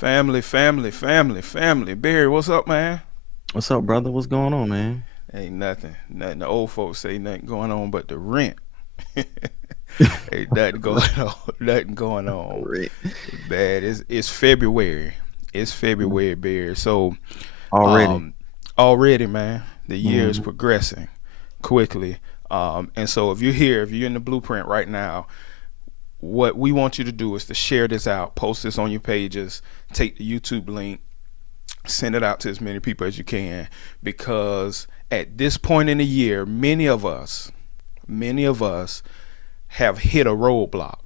Family. Barry, what's up, man? What's up, brother? What's going on, man? Ain't nothing. Nothing. The old folks say nothing going on but the rent. Ain't nothing going on. Nothing going on. Rick. Bad. It's February. It's February, Barry. So Already. um already, man, the year is Hmm. progressing quickly. And so if you're in the blueprint right now, what we want you to do is to share this out, post this on your pages, take the YouTube link, send it out to as many people as you can, because at this point in the year, many of us have hit a roadblock,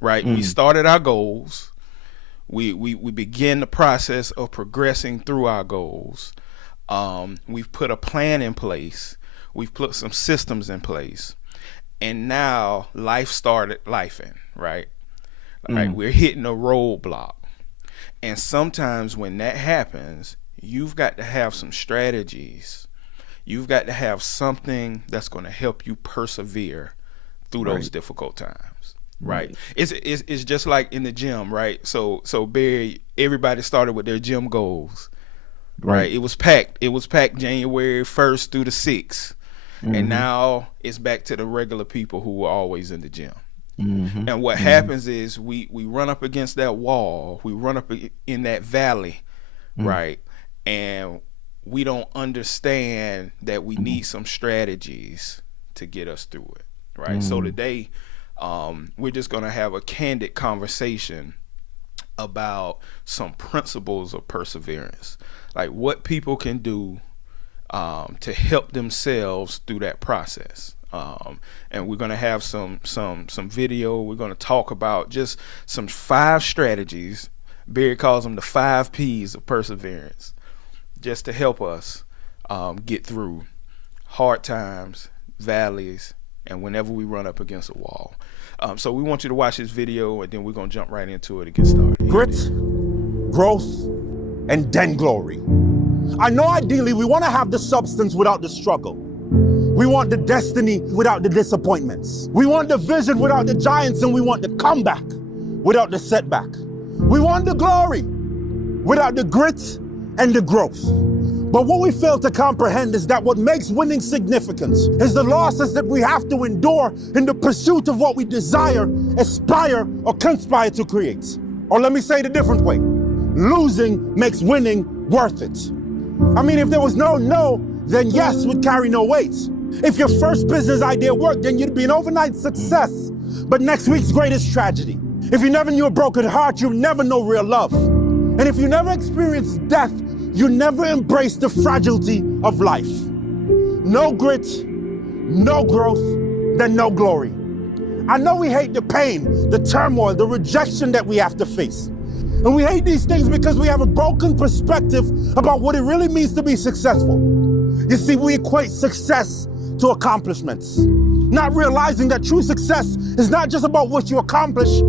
right? We Mm. started our goals. We begin the process of progressing through our goals. We've put a plan in place. We've put some systems in place. And now life started lifing, right? Right. Mm. We're hitting a roadblock. And sometimes when that happens, you've got to have some strategies. You've got to have something that's going to help you persevere through those Right. difficult times. Right. Right. It's just like in the gym, right? So Barry, everybody started with their gym goals, Right. right? It was packed January 1st through the 6th. And Hmm. now it's back to the regular people who were always in the gym. Hmm. And what Hmm. happens is we run up against that wall, we run up in that valley, right? And we don't understand that we need some strategies to get us through it, right? So Hmm. today, we're just gonna have a candid conversation about some principles of perseverance, like what people can do to help themselves through that process. And we're gonna have some video. We're gonna talk about just some 5 strategies. Barry calls them the 5 P's of perseverance, just to help us get through hard times, valleys, and whenever we run up against a wall. So we want you to watch this video, and then we're gonna jump right into it and get started. Here it Grit, is. growth, and then glory. I know ideally we want to have the substance without the struggle. We want the destiny without the disappointments. We want the vision without the giants, and we want the comeback without the setback. We want the glory without the grit and the growth. But what we fail to comprehend is that what makes winning significant is the losses that we have to endure in the pursuit of what we desire, aspire, or conspire to create. Or let me say it a different way. Losing makes winning worth it. I mean, if there was no, then yes would carry no weight. If your first business idea worked, then you'd be an overnight success, but next week's greatest tragedy. If you never knew a broken heart, you'll never know real love. And if you never experienced death, you never embrace the fragility of life. No grit, no growth, then no glory. I know we hate the pain, the turmoil, the rejection that we have to face. And we hate these things because we have a broken perspective about what it really means to be successful. You see, we equate success to accomplishments, not realizing that true success is not just about what you accomplish,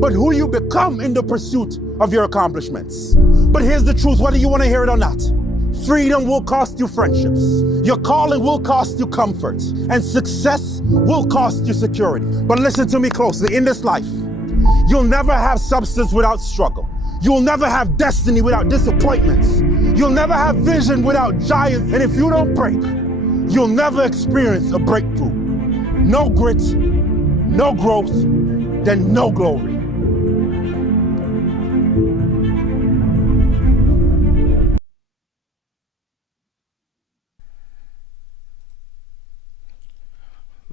but who you become in the pursuit of your accomplishments. But here's the truth, whether you want to hear it or not. Freedom will cost you friendships. Your calling will cost you comfort. And success will cost you security. But listen to me closely. In this life, you'll never have substance without struggle. You'll never have destiny without disappointments. You'll never have vision without giants. And if you don't break, you'll never experience a breakthrough. No grit, no growth, then no glory.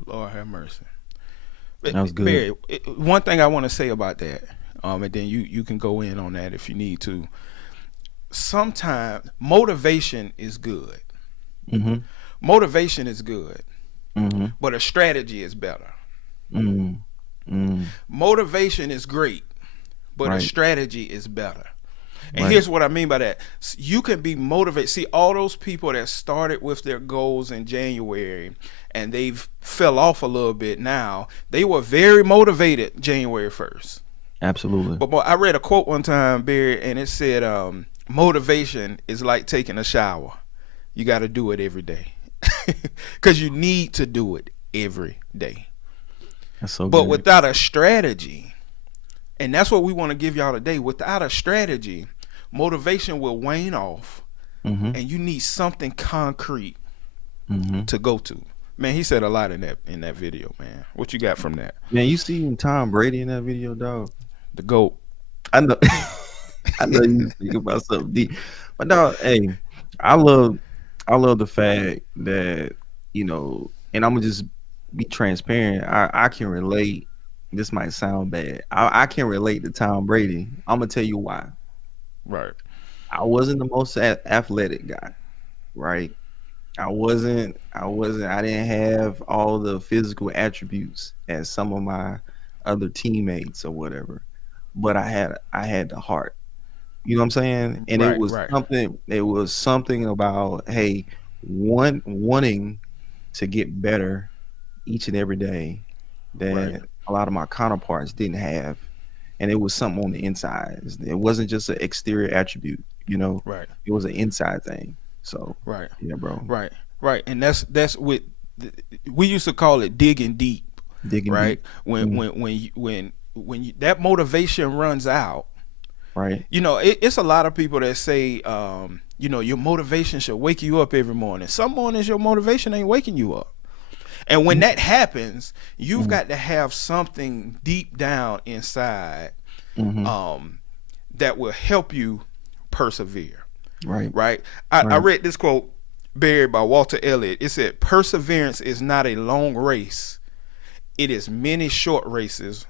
Lord have mercy. That was good. Barry, one thing I want to say about that, and then you can go in on that if you need to. Sometimes motivation is good. Hmm. Motivation is good, Hmm. but a strategy is better. Hmm. Hmm. Motivation is great, but a Right. strategy is better. And Right. here's what I mean by that. You can be motivated. See, all those people that started with their goals in January and they've fell off a little bit now, they were very motivated January 1st. Absolutely. But boy, I read a quote one time, Barry, and it said, motivation is like taking a shower. You got to do it every day because you need to do it every day. That's so But good. without a strategy, and that's what we want to give y'all today, without a strategy, motivation will wane off, Mm-hmm. and you need something concrete Mm-hmm. to go to. Man, he said a lot in that video, man. What you got from that? Man, you seen Tom Brady in that video, dog? The GOAT. I know. I know you speak about something deep, but dog, hey, I love, I love the fact that and I'm gonna just be transparent. I can relate. This might sound bad. I can relate to Tom Brady. I'm gonna tell you why. Right. I wasn't the most athletic guy, right? I didn't have all the physical attributes as some of my other teammates or whatever. But I had the heart. You know what I'm saying? And Right. Right. it was something about, hey, wanting to get better each and every day Right. that a lot of my counterparts didn't have. And it was something on the inside. It wasn't just an exterior attribute, Right. it was an inside thing. So Right. yeah, bro. Right. Right. And that's what we used to call it, digging deep. Digging Right. deep. When Mm, that motivation runs out, right. it's a lot of people that say, your motivation should wake you up every morning. Some mornings your motivation ain't waking you up. And when that happens, you've Mm, got to have something deep down inside, mm-hmm. that will help you persevere. Right. Right. I Right. read this quote buried by Walter Elliott. It said, perseverance is not a long race. It is many short races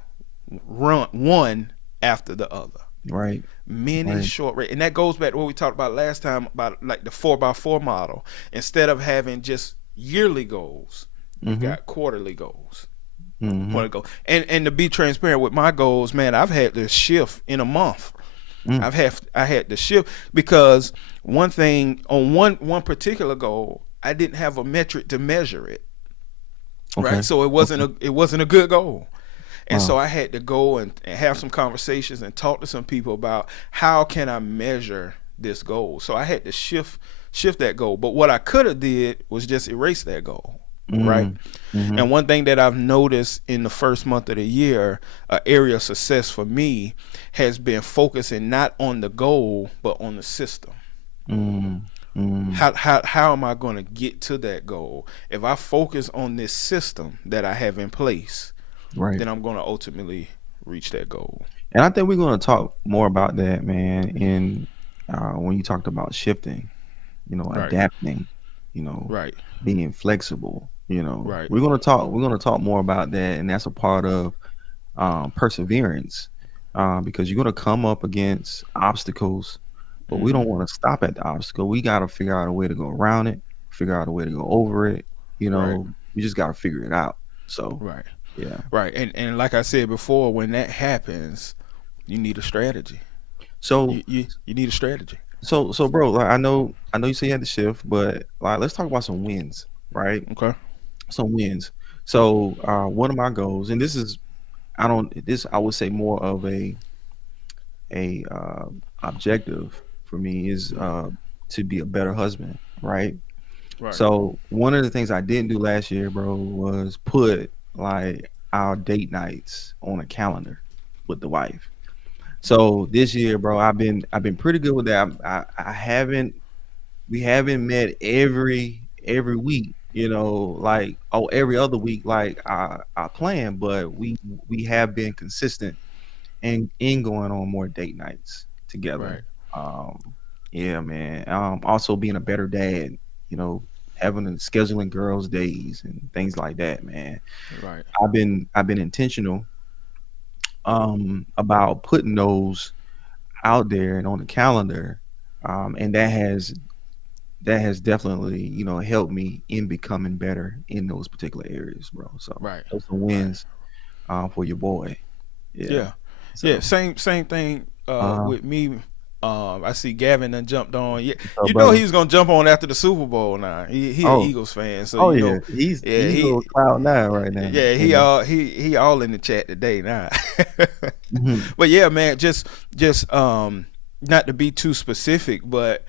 run one after the other. Right. Many Right. short races. And that goes back to what we talked about last time about like the 4x4 model. Instead of having just yearly goals, you Mm-hmm. got quarterly goals. Mm-hmm. Want to go and to be transparent with my goals, man, I've had to shift in a month. Mm. I had to shift because one thing on one particular goal, I didn't have a metric to measure it. Right. Okay. So Okay. it wasn't a good goal. And so Wow. I had to go and have some conversations and talk to some people about how can I measure this goal. So I had to shift that goal. But what I could have did was just erase that goal. Right. Mm. Mm-hmm. And one thing that I've noticed in the first month of the year, an area of success for me has been focusing not on the goal, but on the system. Mm. Mm. How am I going to get to that goal? If I focus on this system that I have in place, Right. then I'm going to ultimately reach that goal. And I think we're going to talk more about that, man. In when you talked about shifting, Right. adapting, Right. being flexible. Right. We're going to talk. We're going to talk more about that, and that's a part of perseverance, because you're going to come up against obstacles, but we don't Hmm. want to stop at the obstacle. We got to figure out a way to go around it, figure out a way to go over it. Right. We just got to figure it out. So Right. yeah. Right. And like I said before, when that happens, you need a strategy. So You need a strategy. so bro, like, I know you say you had to shift, but like let's talk about some wins, right? Okay. Some wins. So one of my goals, and I would say more of a objective for me is to be a better husband, right? Right. So one of the things I didn't do last year, bro, was put like our date nights on a calendar with the wife. So this year, bro, I've been pretty good with that. I haven't we haven't met every week, like every other week like I plan, but we have been consistent and in going on more date nights Right. together. Um, yeah, man. Also being a better dad, you know, having and scheduling girls' days and things like that, man. Right. I've been intentional about putting those out there and on the calendar. And that has definitely, helped me in becoming better in those particular areas, bro. So Right. those are Right. wins for your boy. Yeah. Yeah. Yeah. So Same thing uh with me. I see Gavin done jumped on. Yeah, so you know brother. he's gonna jump on after the Super Bowl now. He an Oh, Eagles fan, so oh yeah. He's yeah, he's on cloud nine right now. yeah, You know. he all in the chat today now. Mhm. But yeah, man, just not to be too specific, but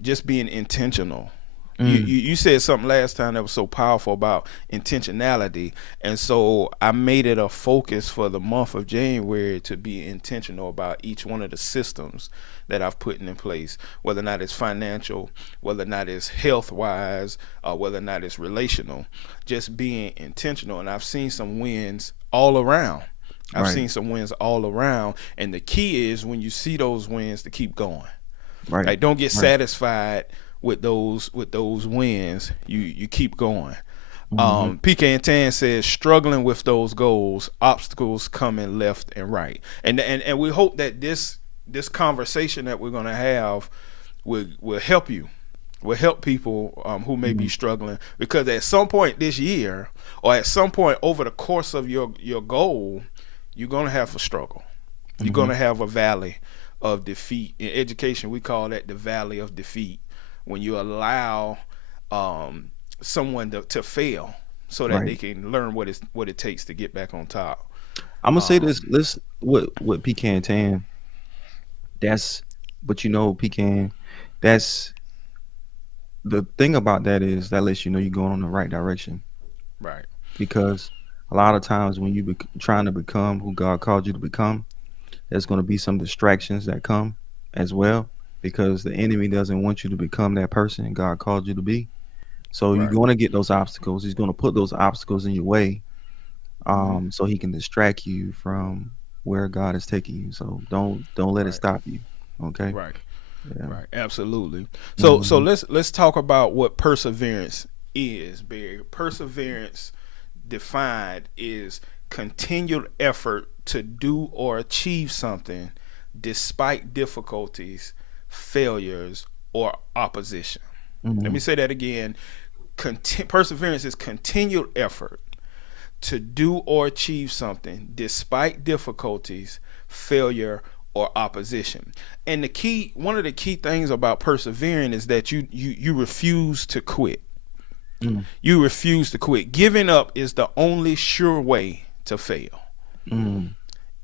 just being intentional. You said something last time that was so powerful about intentionality, and so I made it a focus for the month of January to be intentional about each one of the systems that I've put in place, whether or not it's financial, whether or not it's health wise, or whether or not it's relational. Just being intentional, and I've seen some wins all around. I've Right. seen some wins all around, and the key is when you see those wins to keep going. Right. Like, don't get Right. satisfied with those wins. You keep going. Mm-hmm. PK and Tan says struggling with those goals, obstacles coming left and right, and we hope that this conversation that we're gonna have will help you, will help people who may be struggling, because at some point this year or at some point over the course of your goal, you're gonna have a struggle. You're gonna have a valley of defeat. In education, we call that the valley of defeat, when you allow someone to fail so that Right. they can learn what it takes to get back on top. I'm gonna say this. Let's what Pecan Tan. That's, but Pecan. That's the thing about that is that lets you know you're going in the right direction, Right. because a lot of times when you trying to become who God called you to become, there's going to be some distractions that come as well, because the enemy doesn't want you to become that person God called you to be. So you're Right. going to get those obstacles. He's going to put those obstacles in your way, so he can distract you from where God is taking you. So don't let it Right. stop you. Okay. Right. Yeah. Right. Absolutely. So Hmm. let's talk about what perseverance is, Barry. Perseverance defined is continued effort to do or achieve something despite difficulties, failures, or opposition. Let me Hmm. say that again. Perseverance is continued effort to do or achieve something despite difficulties, failure, or opposition. And one of the key things about persevering is that you refuse to quit. Hmm. You refuse to quit. Giving up is the only sure way to fail. Hmm.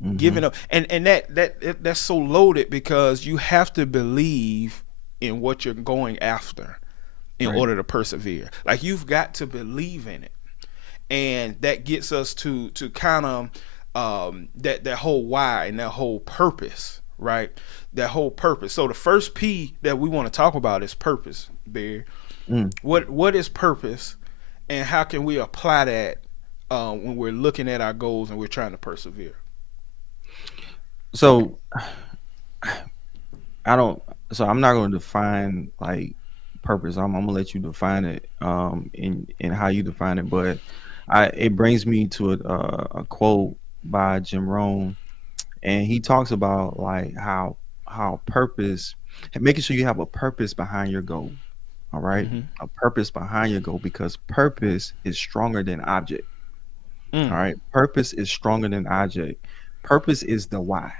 Hmm. Giving up, and that's so loaded, because you have to believe in what you're going after in Right. order to persevere. Like, you've got to believe in it, and that gets us to kind of that whole why and that whole purpose, right? That whole purpose. So the first P that we want to talk about is purpose, Bear. Mm. What is purpose, and how can we apply that when we're looking at our goals and we're trying to persevere? So I don't. So I'm not going to define like purpose. I'm gonna let you define it, in how you define it. But it brings me to a quote by Jim Rohn, and he talks about like how purpose, making sure you have a purpose behind your goal. All right, Mm-hmm. a purpose behind your goal, because purpose is stronger than object. All Mm. right, purpose is stronger than object. Purpose is the why.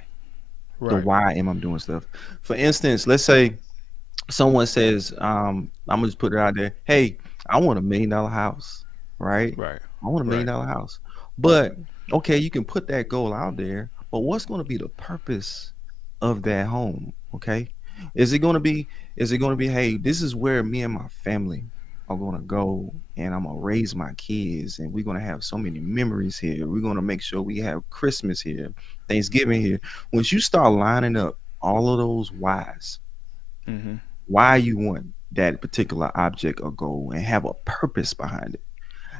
The Right. why am I doing stuff? For instance, let's say someone says, I'm gonna just put it out there. Hey, I want $1 million house, right? Right. I want a million Right. dollar house. But okay, you can put that goal out there, but what's going to be the purpose of that home? Okay, is it going to be? Is it going to be? Hey, this is where me and my family are going to go, and I'm gonna raise my kids, and we're going to have so many memories here. We're going to make sure we have Christmas here, Thanksgiving here. Once you start lining up all of those whys, Mm-hmm. why you want that particular object or goal, and have a purpose behind it,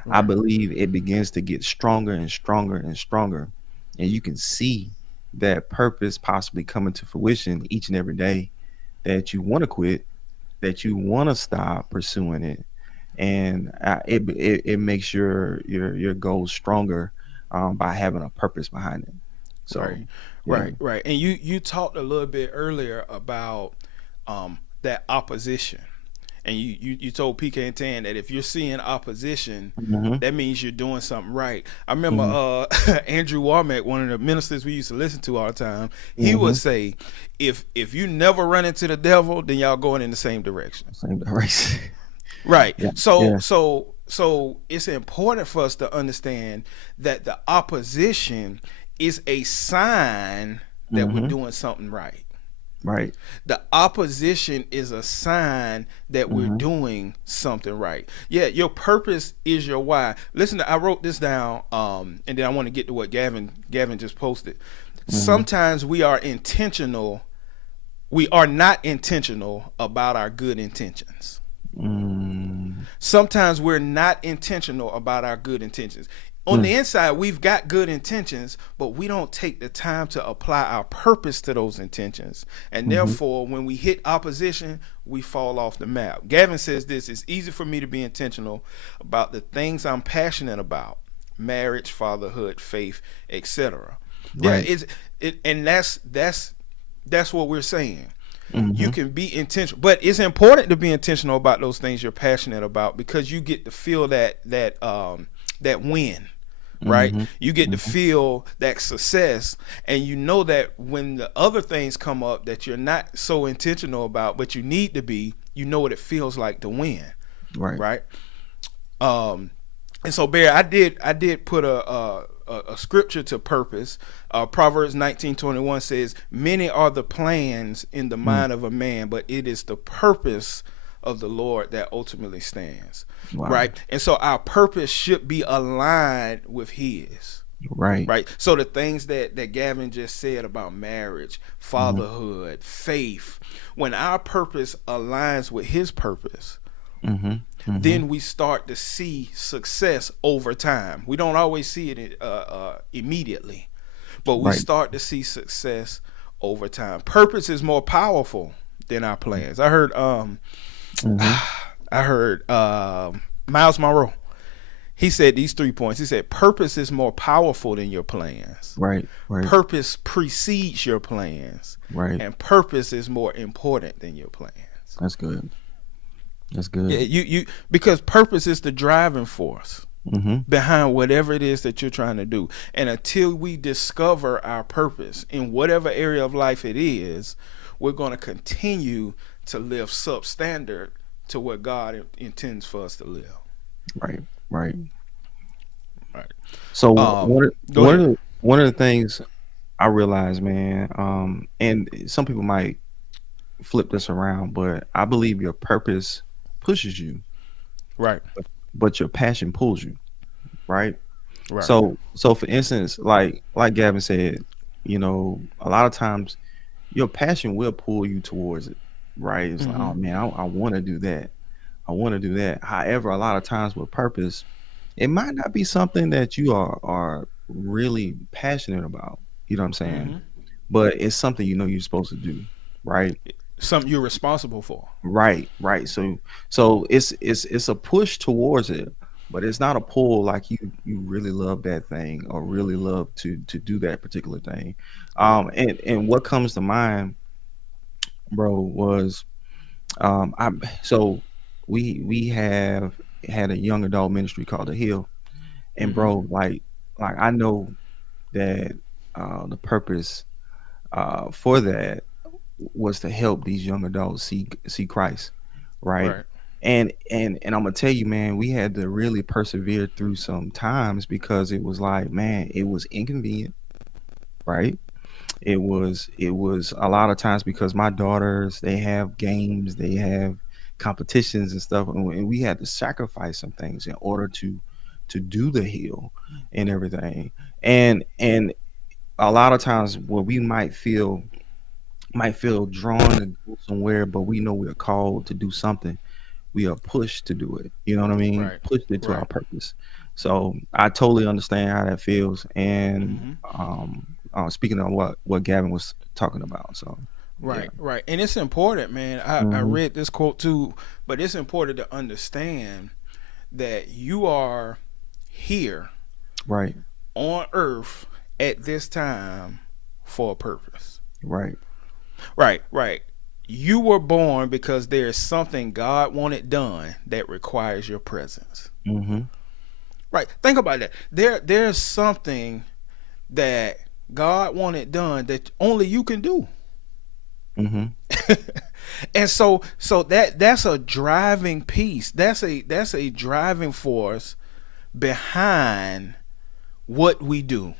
I Right. believe it begins to get stronger and stronger and stronger. And you can see that purpose possibly coming to fruition each and every day, that you want to quit, that you want to stop pursuing it. And it makes your goals stronger, by having a purpose behind it. Right. So, yeah. Right. And you talked a little bit earlier about that opposition. And you told PK and Tan that if you're seeing opposition, Hmm. that means you're doing something right. I remember Hmm. Andrew Womack, one of the ministers we used to listen to all the time, he would Hmm. say, if you never run into the devil, then y'all going in the same direction. Same race. Right. Yeah. So Yeah. it's important for us to understand that the opposition is a sign that we're Hmm. doing something right. Right. The opposition is a sign that we're Mm-hmm. doing something right. Yeah, your purpose is your why. Listen, I wrote this down, and then I want to get to what Gavin just posted. Mm-hmm. Sometimes we are intentional. We are not intentional about our good intentions. Mm. Sometimes we're not intentional about our good intentions. On the inside, we've got good intentions, but we don't take the time to apply our purpose to those intentions. And Mm-hmm. therefore, when we hit opposition, we fall off the map. Gavin says this: it's easy for me to be intentional about the things I'm passionate about: marriage, fatherhood, faith, etc. Yeah, Right. and that's what we're saying. You Mm-hmm. can be intentional, but it's important to be intentional about those things you're passionate about, because you get to feel that win, right? Mm-hmm. You get to Mm-hmm. feel that success, and you know that when the other things come up that you're not so intentional about, but you need to be, you know what it feels like to win, Right. right? And so, Bear, I did put a scripture to purpose. Proverbs 19:21 says, "Many are the plans in the mind of a man, but it is the purpose of the Lord that ultimately stands." Wow. Right? And so our purpose should be aligned with His. Right. Right? So the things that Gavin just said about marriage, Mm-hmm. fatherhood, faith, when our purpose aligns with His purpose, Mm-hmm. Mm-hmm. then we start to see success over time. We don't always see it immediately, but we Right. start to see success over time. Purpose is more powerful than our plans. I heard Mm-hmm. Miles Monroe. He said these 3 points. He said purpose is more powerful than your plans. Right. Right. Purpose precedes your plans, Right. and purpose is more important than your plans. That's good. That's good. Yeah, you because purpose is the driving force Mm-hmm. behind whatever it is that you're trying to do. And until we discover our purpose in whatever area of life it is, we're going to continue to live substandard to what God intends for us to live. Right. Right. Right. So Go ahead. one of the things I realize, man, and some people might flip this around, but I believe your purpose pushes you, Right. but your passion pulls you, right? Right. So for instance, like Gavin said, a lot of times your passion will pull you towards it, right? It's like, Mhm. oh man, I want to do that. I want to do that. However, a lot of times with purpose, it might not be something that you are really passionate about. You know what I'm saying? Mhm. But it's something you're supposed to do, right? Something you're responsible for. Right, right. So it's a push towards it, but it's not a pull like you really love that thing or really love to do that particular thing. Right. And what comes to mind, bro, was I so we have had a young adult ministry called The Hill, and Mhm. bro, like I know that the purpose for that was to help these young adults see Christ, right? Right. And I'm gonna tell you, man, we had to really persevere through some times because it was like, man, it was inconvenient, right? It was a lot of times because my daughters, they have games, they have competitions and stuff, and we had to sacrifice some things in order to do the Hill and everything. And a lot of times where we might feel drawn to go somewhere, but we know we're called to do something. We are pushed to do it. You know what I mean? Right. Pushed into our Right. purpose. So I totally understand how that feels. And Mhm. speaking of what Gavin was talking about. So yeah. Right, right. And it's important, man. I Hmm. read this quote too, but it's important to understand that you are here Right. on earth at this time for a purpose. Right. Right, right. You were born because there is something God wanted done that requires your presence. Hmm. Right. Think about that. There's something that God wanted done that only you can do. Hmm. And so that's a driving piece. That's a driving force behind what we do.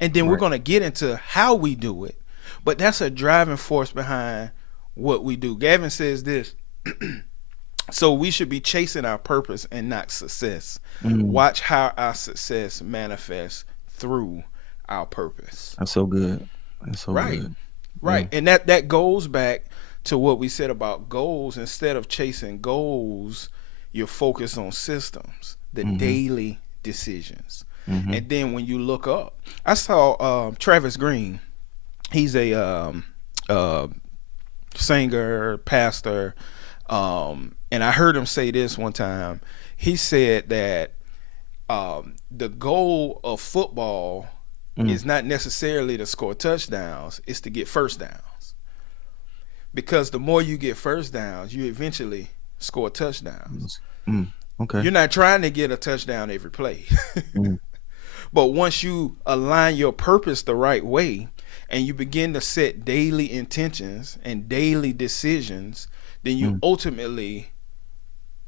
And then we're Right. going to get into how we do it. but that's a driving force behind what we do. Gavin says this. So we should be chasing our purpose and not success. Watch how our success manifests through our purpose. That's so good. That's so good. Right. And that goes back to what we said about goals. Instead of chasing goals, you're focused on systems, the daily decisions. And then when you look up, I saw Travis Green. He's a singer, pastor, and I heard him say this one time. He said that the goal of football is not necessarily to score touchdowns, it's to get first downs. Because the more you get first downs, you eventually score touchdowns. Okay. You're not trying to get a touchdown every play. But once you align your purpose the right way and you begin to set daily intentions and daily decisions, then you ultimately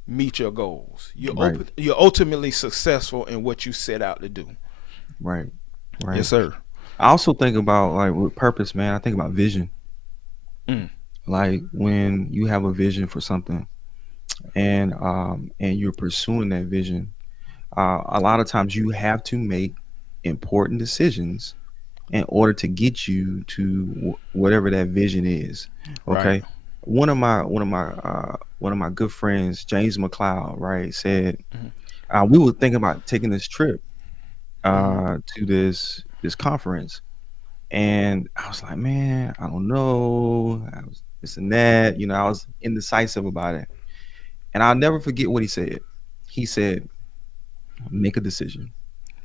meet your goals. You're ultimately successful in what you set out to do. Right. Yes, sir. I also think about, like, with purpose, man, I think about vision. Like when you have a vision for something and you're pursuing that vision, a lot of times you have to make important decisions in order to get you to whatever that vision is. Okay. Right. One of my good friends, James McLeod, right, said we were thinking about taking this trip to this conference, and I was like, man, I don't know. I was this and that, I was indecisive about it, and I'll never forget what he said. He said, "Make a decision.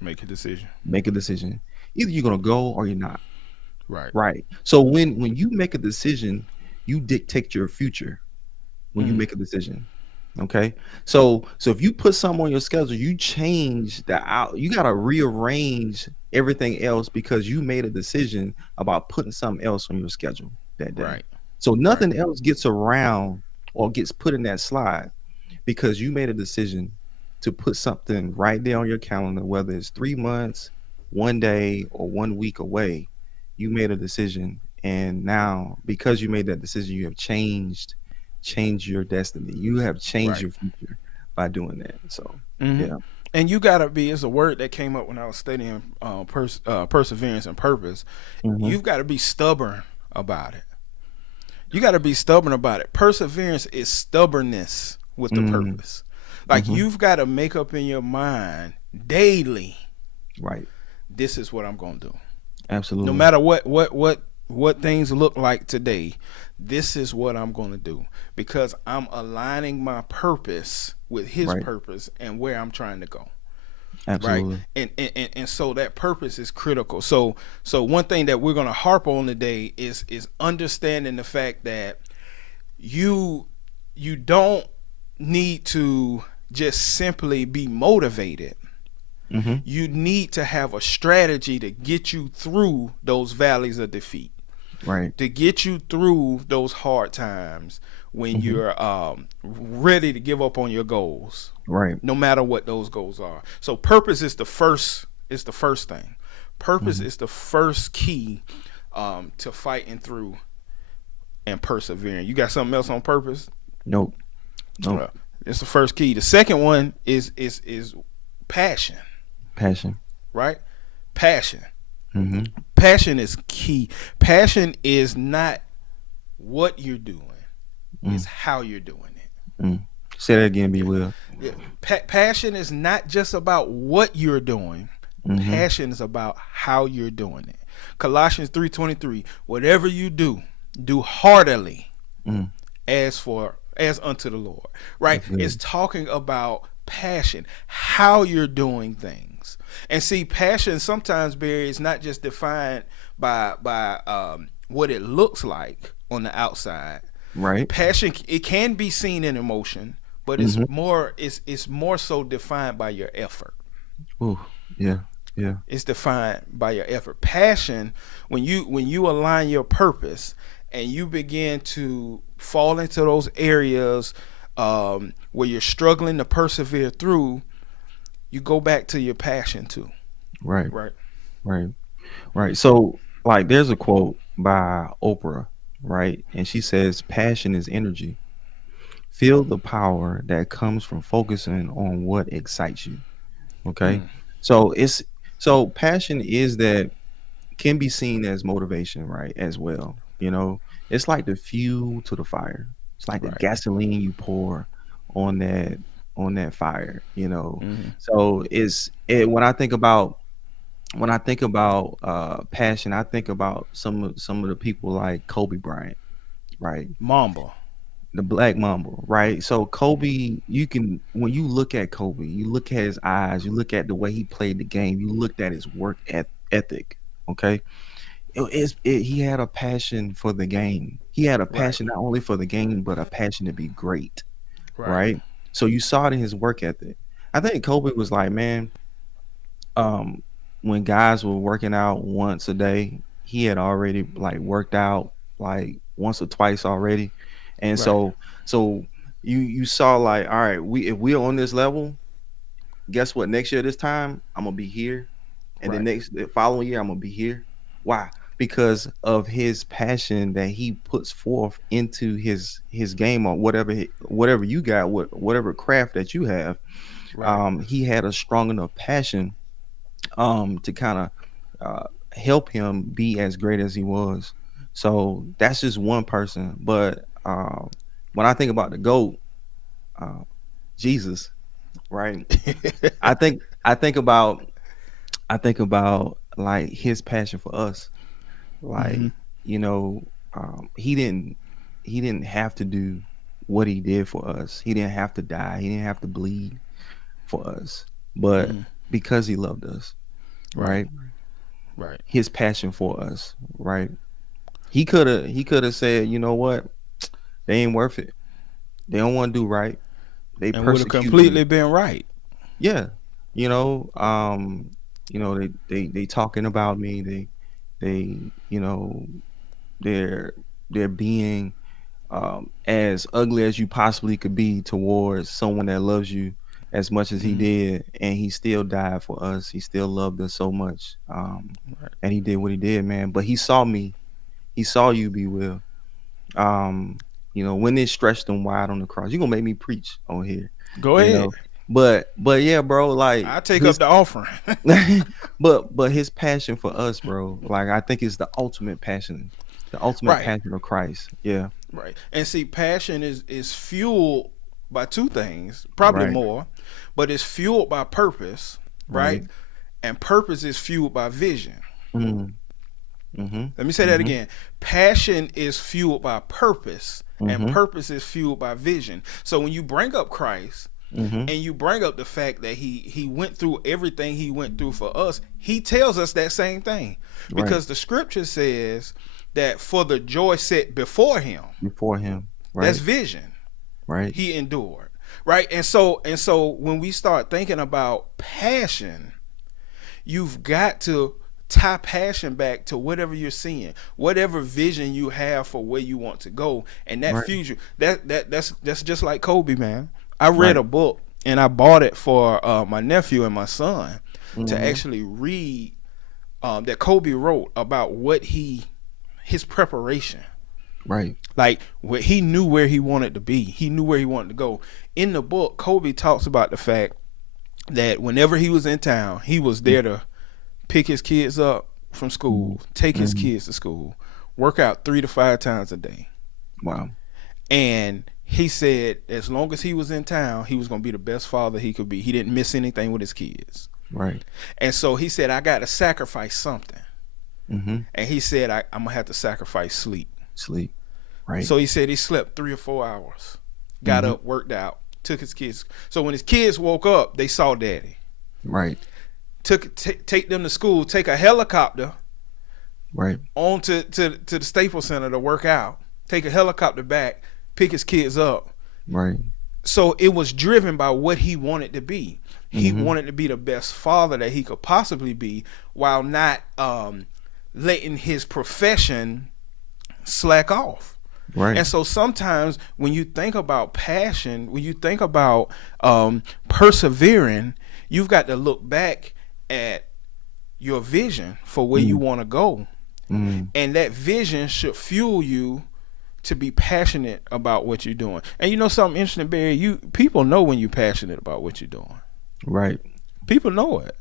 Make a decision. Make a decision. Either you're gonna go or you're not." Right. So when you make a decision, you dictate your future. When you make a decision, okay. So if you put something on your schedule, you change you got to rearrange everything else because you made a decision about putting something else on your schedule that day. Right. So nothing else gets around or gets put in that slide because you made a decision to put something right there on your calendar, whether it's 3 months, 1 day, or 1 week away. You made a decision, and now because you made that decision, you have changed your destiny. You have changed your future by doing that. So yeah. And you gotta be, it's a word that came up when I was studying perseverance and purpose. You've got to be stubborn about it. You got to be stubborn about it. Perseverance is stubbornness with the purpose. Like you've got to make up in your mind daily, right, this is what I'm gonna do. Absolutely. No matter what things look like today, this is what I'm going to do because I'm aligning my purpose with his purpose and where I'm trying to go. Absolutely. Right. And so that purpose is critical. So one thing that we're going to harp on today is understanding the fact that you don't need to just simply be motivated. You need to have a strategy to get you through those valleys of defeat, right? To get you through those hard times when you're ready to give up on your goals, right? No matter what those goals are. So purpose is the first thing. Purpose is the first key to fighting through and persevering. You got something else on purpose? Nope. It's the first key. The second one is passion. Right? Passion. Passion is key. Passion is not what you're doing, it's how you're doing it. Say that again, be Will. Passion is not just about what you're doing. Passion is about how you're doing it. Colossians 3:23, whatever you do heartily as unto the Lord. Right? It's talking about passion, how you're doing things. And see, passion sometimes, Barry, is not just defined by what it looks like on the outside. Right. Passion, it can be seen in emotion, but it's more so defined by your effort. Oh, yeah. It's defined by your effort. Passion, when you align your purpose and you begin to fall into those areas where you're struggling to persevere through, you go back to your passion too. Right. So, like, there's a quote by Oprah, right? And she says, passion is energy. Feel the power that comes from focusing on what excites you. Okay. Mm, So so passion is that can be seen as motivation, right? As well. It's like the fuel to the fire. It's like the right. gasoline you pour on that fire. Mm-hmm. So when I think about passion, I think about some of the people like Kobe Bryant, right? Mamba. The Black Mamba, right? So Kobe, when you look at Kobe, you look at his eyes, you look at the way he played the game, you looked at his work ethic. Okay, he had a passion for the game. He had a Right. passion not only for the game, but a passion to be great, Right. right? So you saw it in his work ethic. I think Kobe was like, man, um, when guys were working out once a day, he had already like worked out like once or twice already, and Right. so you saw like, all right, if we're on this level, guess what? Next year this time, I'm gonna be here, and Right. the following year I'm gonna be here. Why? Because of his passion that he puts forth into his game, or whatever you got, whatever craft that you have. Right. He had a strong enough passion to kind of help him be as great as he was. So that's just one person. But when I think about the GOAT, uh, Jesus, right? I think about like his passion for us. Mm-hmm. Like, you know, he didn't have to do what he did for us. He didn't have to die. He didn't have to bleed for us. But Mm-hmm. because he loved us, Right. right? Right. His passion for us, right? He could have said, you know what? They ain't worth it. They don't want to do right. They And would have persecute me. completely been right. Yeah. You know, they talking about me. They they're they're being as ugly as you possibly could be towards someone that loves you as much as he Mm-hmm. did, and he still died for us. He still loved us so much, Right. and he did what he did, man. But he saw me. He saw you, be Will. Um, when it stretched him wide on the cross. You gonna make me preach on here, Go you ahead. know. But yeah, bro, like I take up his the offering. but his passion for us, bro, like I think it's the ultimate Right. passion of Christ. Yeah, Right. And see, passion is fueled by two things, probably right, more, but it's fueled by purpose, right? right. And purpose is fueled by vision. Mm, mm-hmm, Let me say that mm-hmm, again. Passion is fueled by purpose, and mm-hmm, purpose is fueled by vision. So when you bring up Christ mm-hmm. and you bring up the fact that he went through everything he went through for us, he tells us that same thing. Right. Because the scripture says that for the joy set before him, Before him. that's Right, vision. right, He endured. Right? And so when we start thinking about passion, you've got to tie passion back to whatever you're seeing, whatever vision you have for where you want to go, and that right, future. That's just like Kobe, man. I read right. a book and I bought it for my nephew and my son to Mm-hmm, actually read that Kobe wrote about his preparation. right. Like he knew where he wanted to be. He knew where he wanted to go. In the book, Kobe talks about the fact that whenever he was in town, he was there to pick his kids up from Mm-hmm, school, take his mm-hmm. kids to school, work out 3 to 5 times a day. Wow. And he said as long as he was in town, he was going to be the best father he could be. He didn't miss anything with his kids. Right. And so he said, I got to sacrifice something. Mm-hmm. And he said, I'm going to have to sacrifice sleep. Sleep. Right. So he said he slept 3 or 4 hours, got Mm-hmm. up, worked out, took his kids. So when his kids woke up, they saw daddy. Right. Take them to school, take a helicopter Right. on to the Staples Center to work out, take a helicopter back, pick his kids up. Right. So it was driven by what he wanted to be. He Mm-hmm. wanted to be the best father that he could possibly be, while not letting his profession slack off. Right. And so sometimes when you think about passion, when you think about persevering, you've got to look back at your vision for where you Mm. want to go, Mm. And that vision should fuel you to be passionate about what you're doing. And you know something interesting, Barry? People know when you're passionate about what you're doing. Right. People know it.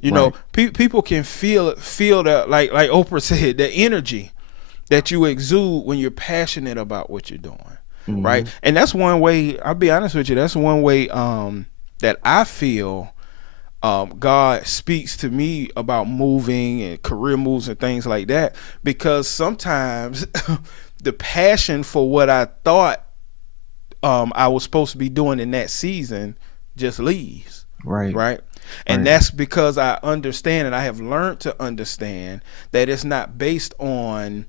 You know, Right. people can feel that, like Oprah said, the energy that you exude when you're passionate about what you're doing, right? Mm-hmm. And that's one way. I'll be honest with you. That's one way that I feel God speaks to me about moving and career moves and things like that. Because sometimes the passion for what I thought I was supposed to be doing in that season just leaves. Right. Right. And Right. that's because I understand, and I have learned to understand, that it's not based on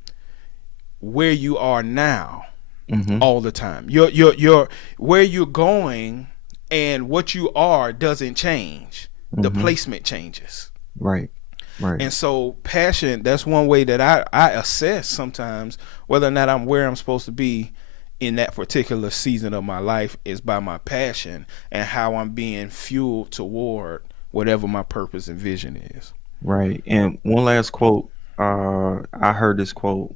where you are now Mm-hmm. all the time. Your where you're going and what you are doesn't change. The Mm-hmm. placement changes. Right. Right. And so passion, that's one way that I assess sometimes whether or not I'm where I'm supposed to be in that particular season of my life, is by my passion and how I'm being fueled toward whatever my purpose and vision is. Right. And one last quote. I heard this quote,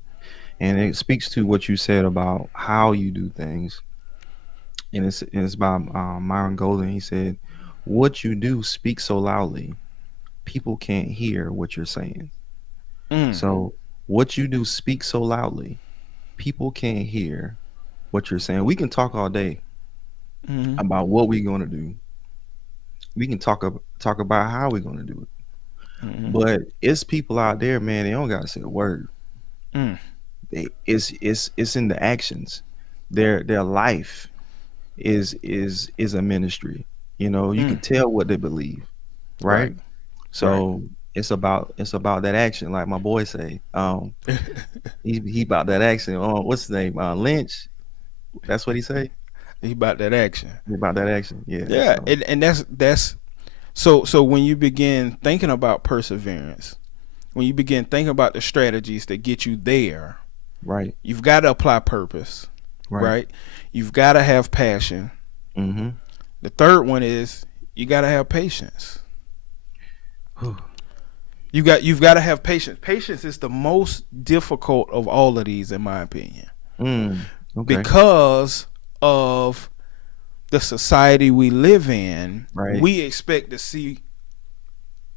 and it speaks to what you said about how you do things. And it's by Myron Golden. He said, "What you do speaks so loudly, people can't hear what you're saying." Mm. So, what you do speaks so loudly, people can't hear what you're saying. We can talk all day Mm-hmm. about what we're going to do. We can talk about how we're going to do it. Mm-hmm. But it's people out there, man. They don't got to say a word. Mm. It's in the actions. Their life is a ministry. You know, you can tell what they believe, right? Right. So it's about that action, like my boy say. He about that action. What's his name? Lynch. That's what he say. He about that action. He about that action. Yeah. Yeah, So, and that's so when you begin thinking about perseverance, when you begin thinking about the strategies that get you there, right. you've got to apply purpose, right? You've got to have passion. Mm-hmm. The third one is you got to have patience. You've got to have patience. Patience is the most difficult of all of these, in my opinion, Okay. because of the society we live in. Right. We expect to see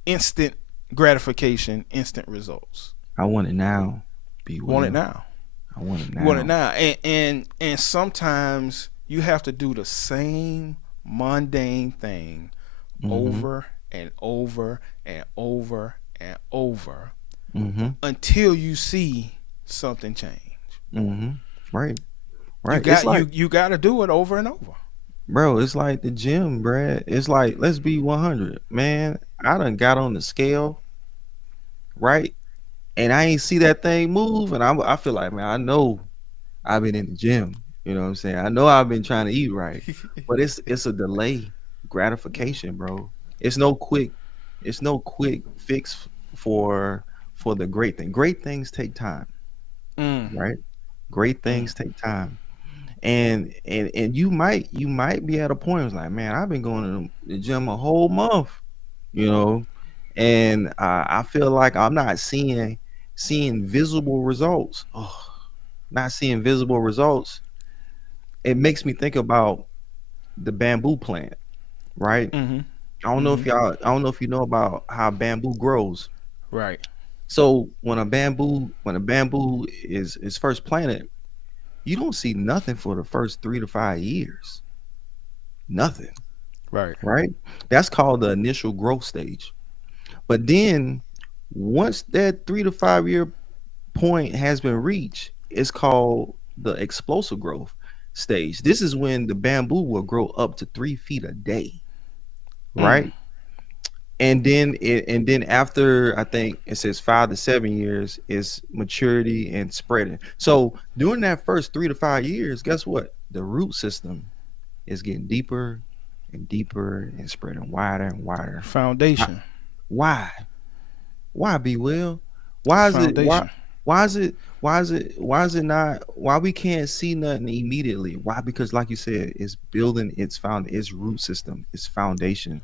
instant gratification, instant results. I want it now. Want it now. I want it now. You want it now. And sometimes you have to do the same mundane thing over and over and over and over until you see something change. Right. Right. You It's got like, you got to do it over and over. bro, it's like the gym, Brad. It's like, let's be 100. Man, I done got on the scale, right? And I ain't see that thing move. And I feel like, man, I know I've been in the gym. You know what I'm saying? I know I've been trying to eat right. But it's a delay gratification, bro. It's no quick fix for the great thing. Great things take time, right? Great things take time. And you might be at a point where it's like, man, I've been going to the gym a whole month, you know, and I feel like I'm not seeing visible results. Oh, not seeing visible results. It makes me think about the bamboo plant, right? Mm-hmm. I don't know if you know about how bamboo grows. Right. So when a bamboo is first planted, you don't see nothing for the first 3 to 5 years. Nothing. Right. Right? That's called the initial growth stage. But then once that 3 to 5 year point has been reached, it's called the explosive growth stage. This is when the bamboo will grow up to 3 feet a day. Right? And then after, I think it says 5 to 7 years is maturity and spreading. So during that first 3 to 5 years, guess what? The root system is getting deeper and deeper and spreading wider and wider. Foundation. Why? Why, be Will? Why is Foundation. it not, why we can't see nothing immediately? Why? Because like you said, it's building its root system, its foundation.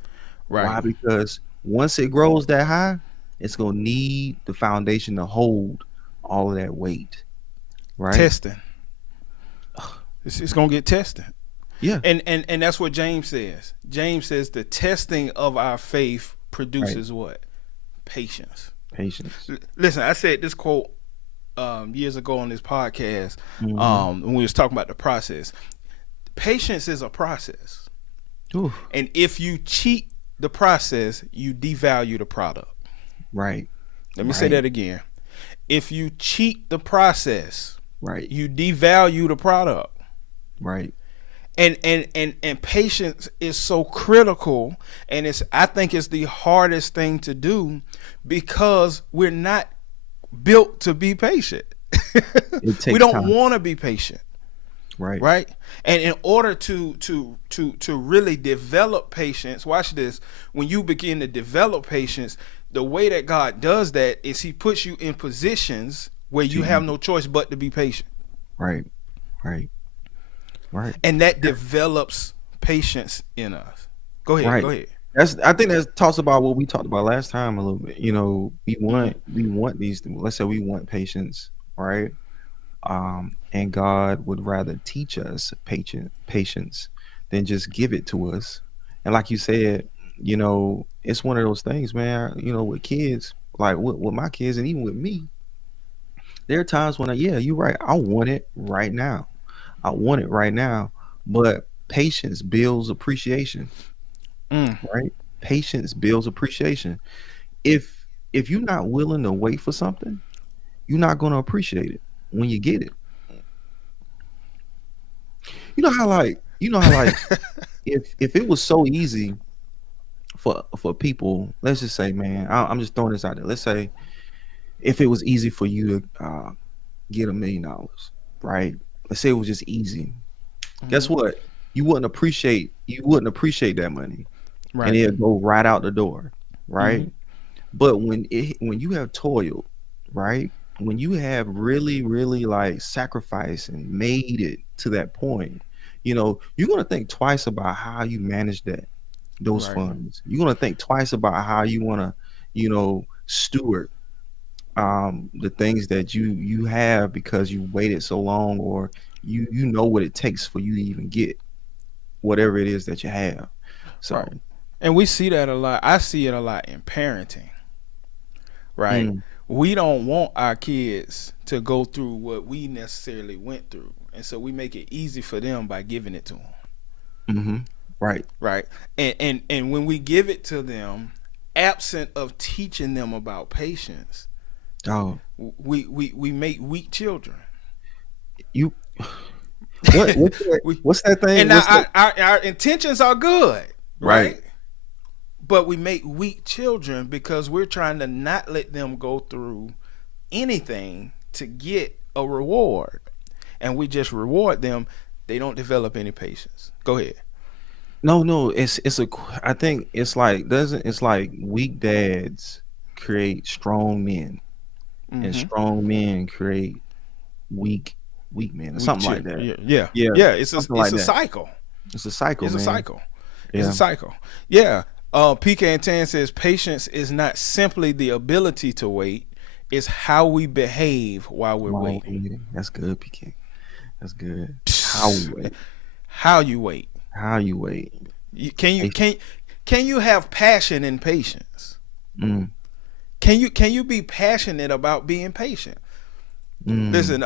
Right. Why? Because once it grows that high, it's gonna need the foundation to hold all of that weight, right? Testing. It's gonna get tested. Yeah, And that's what James says. James says the testing of our faith right. produces what? Patience. Patience. Listen, I said this quote years ago on this podcast Mm-hmm. when we was talking about the process. Patience is a process, Ooh, and if you cheat the process, you devalue the product. right, Let me say right, that again. If you cheat the process, right, you devalue the product. right. And patience is so critical, and I think it's the hardest thing to do because we're not built to be patient. It We takes don't time. want to be patient, Right. right? And in order to really develop patience, watch this. When you begin to develop patience, the way that God does that is He puts you in positions where you have To no choice but to be patient, right, right, right, and that develops patience in us. Go ahead, right. go ahead. That's I think that talks about what we talked about last time a little bit. We Hmm. want these. Let's say we want patience, right? And God would rather teach us patience than just give it to us. And like you said, it's one of those things, man. With kids, like with my kids, and even with me, there are times when, yeah, you're right. I want it right now. I want it right now. But patience builds appreciation, Mm, right? Patience builds appreciation. If you're not willing to wait for something, you're not going to appreciate it when you get it. You know how like if it was so easy for people, let's just say, man, I'm just throwing this out there. Let's say if it was easy for you to get $1 million, right? Let's say it was just easy. Guess mhm. what? You wouldn't appreciate that money, and Right. it'll go right out the door, right? Hmm. But when you have toiled, right? When you have really, really like sacrificed and made it to that point, you're gonna think twice about how you manage those Right. funds. You're gonna think twice about how you wanna, steward the things that you have because you waited so long, or you know what it takes for you to even get whatever it is that you have. Right. So, And we see that a lot. I see it a lot in parenting, right? mm, We don't want our kids to go through what we necessarily went through. And so we make it easy for them by giving it to them, hmm, right. right? And when we give it to them, absent of teaching them about patience, Oh, we make weak children. you what's that, We what's that thing? and What's that? our intentions are good, Right. right? But we make weak children because we're trying to not let them go through anything to get a reward, and we just reward them. They don't develop any patience. Go ahead. No, no, I think it's like doesn't it's like weak dads create strong men, and Mm-hmm. strong men create weak weak men, or Weak something like children. that. Yeah, yeah, Yeah, yeah. something It's like a that. cycle. It's a cycle, It's a man. cycle. It's a Yeah. cycle. Yeah. PK and Tan says patience is not simply the ability to wait; it's how we behave while we're Wow, waiting. that's good, PK. That's good. How we wait. How you wait. How you wait. You, can you Patience. can you have passion and patience? Mm, Can you be passionate about being patient? mm, Listen,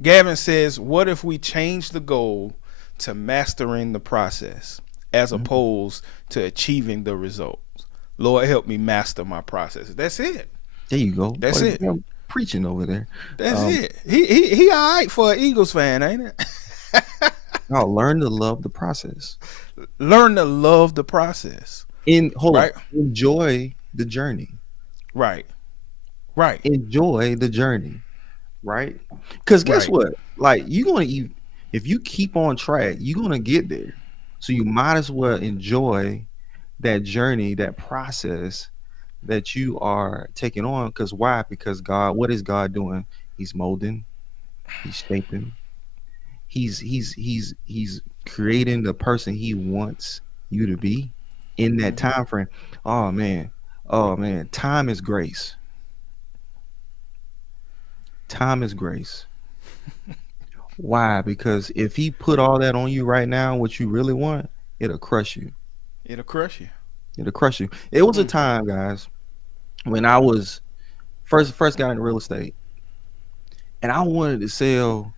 Gavin says, what if we change the goal to mastering the process as mm. opposed to achieving the results? Lord, help me master my processes. That's it. There you go. That's Boy, it. I'm preaching over there. That's Um, it. He all right for an Eagles fan, ain't it? now learn to love the process. Learn to love the process. Hold on. Right? Enjoy the journey. Right. Right. Enjoy the journey. Right? Because guess Right. what? Like if you keep on track, you're gonna get there. So you might as well enjoy that journey, that process that you are taking on. Because why? Because what is God doing? He's molding, he's shaping, he's creating the person he wants you to be in that Hmm. time frame. Oh man. Oh man, time is grace. Time is grace. Why? Because if he put all that on you right now, what you really want, it'll crush you. It'll crush you. It'll crush you. It was a Mm. time, guys, when I was first got into real estate, and I wanted to sell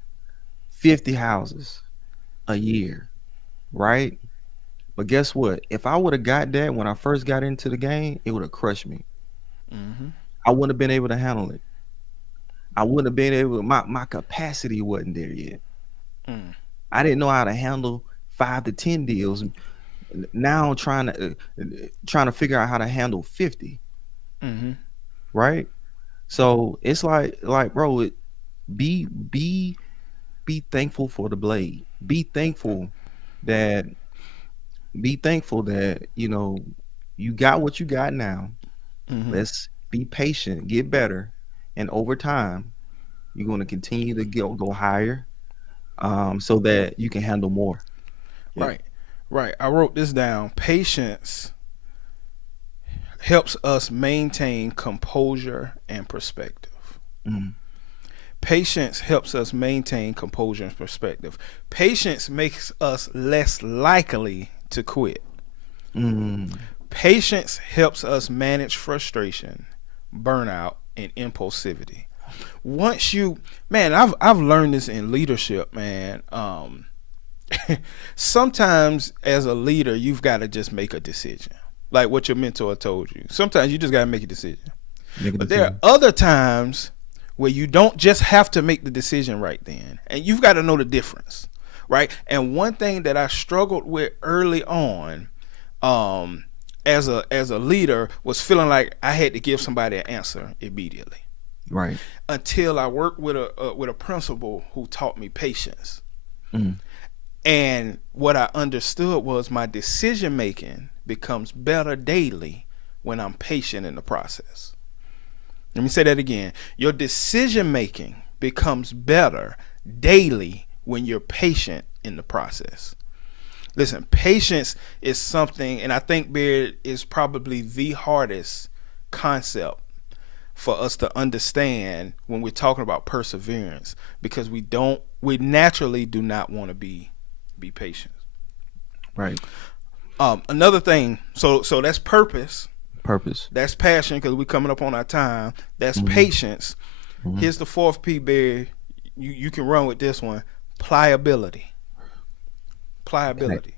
50 houses a year, right? But guess what? If I would have got that when I first got into the game, it would have crushed me. Mm-hmm. I wouldn't have been able to handle it. I wouldn't have been able. My capacity wasn't there yet. Mm. I didn't know how to handle 5 to 10 deals. Now I'm trying to figure out how to handle 50. Mm-hmm. Right? So it's like bro, be be thankful for the blade. That be thankful that you got what you got now. Mm-hmm. Let's be patient, get better, and over time you're going to continue to go higher, so that you can handle more. Yeah. Right. Right. I wrote this down. Patience helps us maintain composure and perspective. Mm, Patience helps us maintain composure and perspective. Patience makes us less likely to quit. mm, Patience helps us manage frustration, burnout, and impulsivity. Once you, man, I've learned this in leadership, man. Sometimes as a leader, you've got to just make a decision, like what your mentor told you. Sometimes you just got to make a decision. make a But there are decision. other times where you don't just have to make the decision right then, and you've got to know the difference, right? And one thing that I struggled with early on, um, as a leader, was feeling like I had to give somebody an answer immediately. Right. Until I worked with a principal who taught me patience, Mm, and what I understood was my decision making becomes better daily when I'm patient in the process. Let me say that again. Your decision making becomes better daily when you're patient in the process. Listen, patience is something, and I think Beard is probably the hardest concept for us to understand when we're talking about perseverance, because we naturally do not want to be patient. right. Another thing, so that's purpose, Purpose. that's passion, because we're coming up on our time. That's Hmm. patience. Hmm. Here's the fourth P, Barry. You can run with this one. Pliability. Pliability.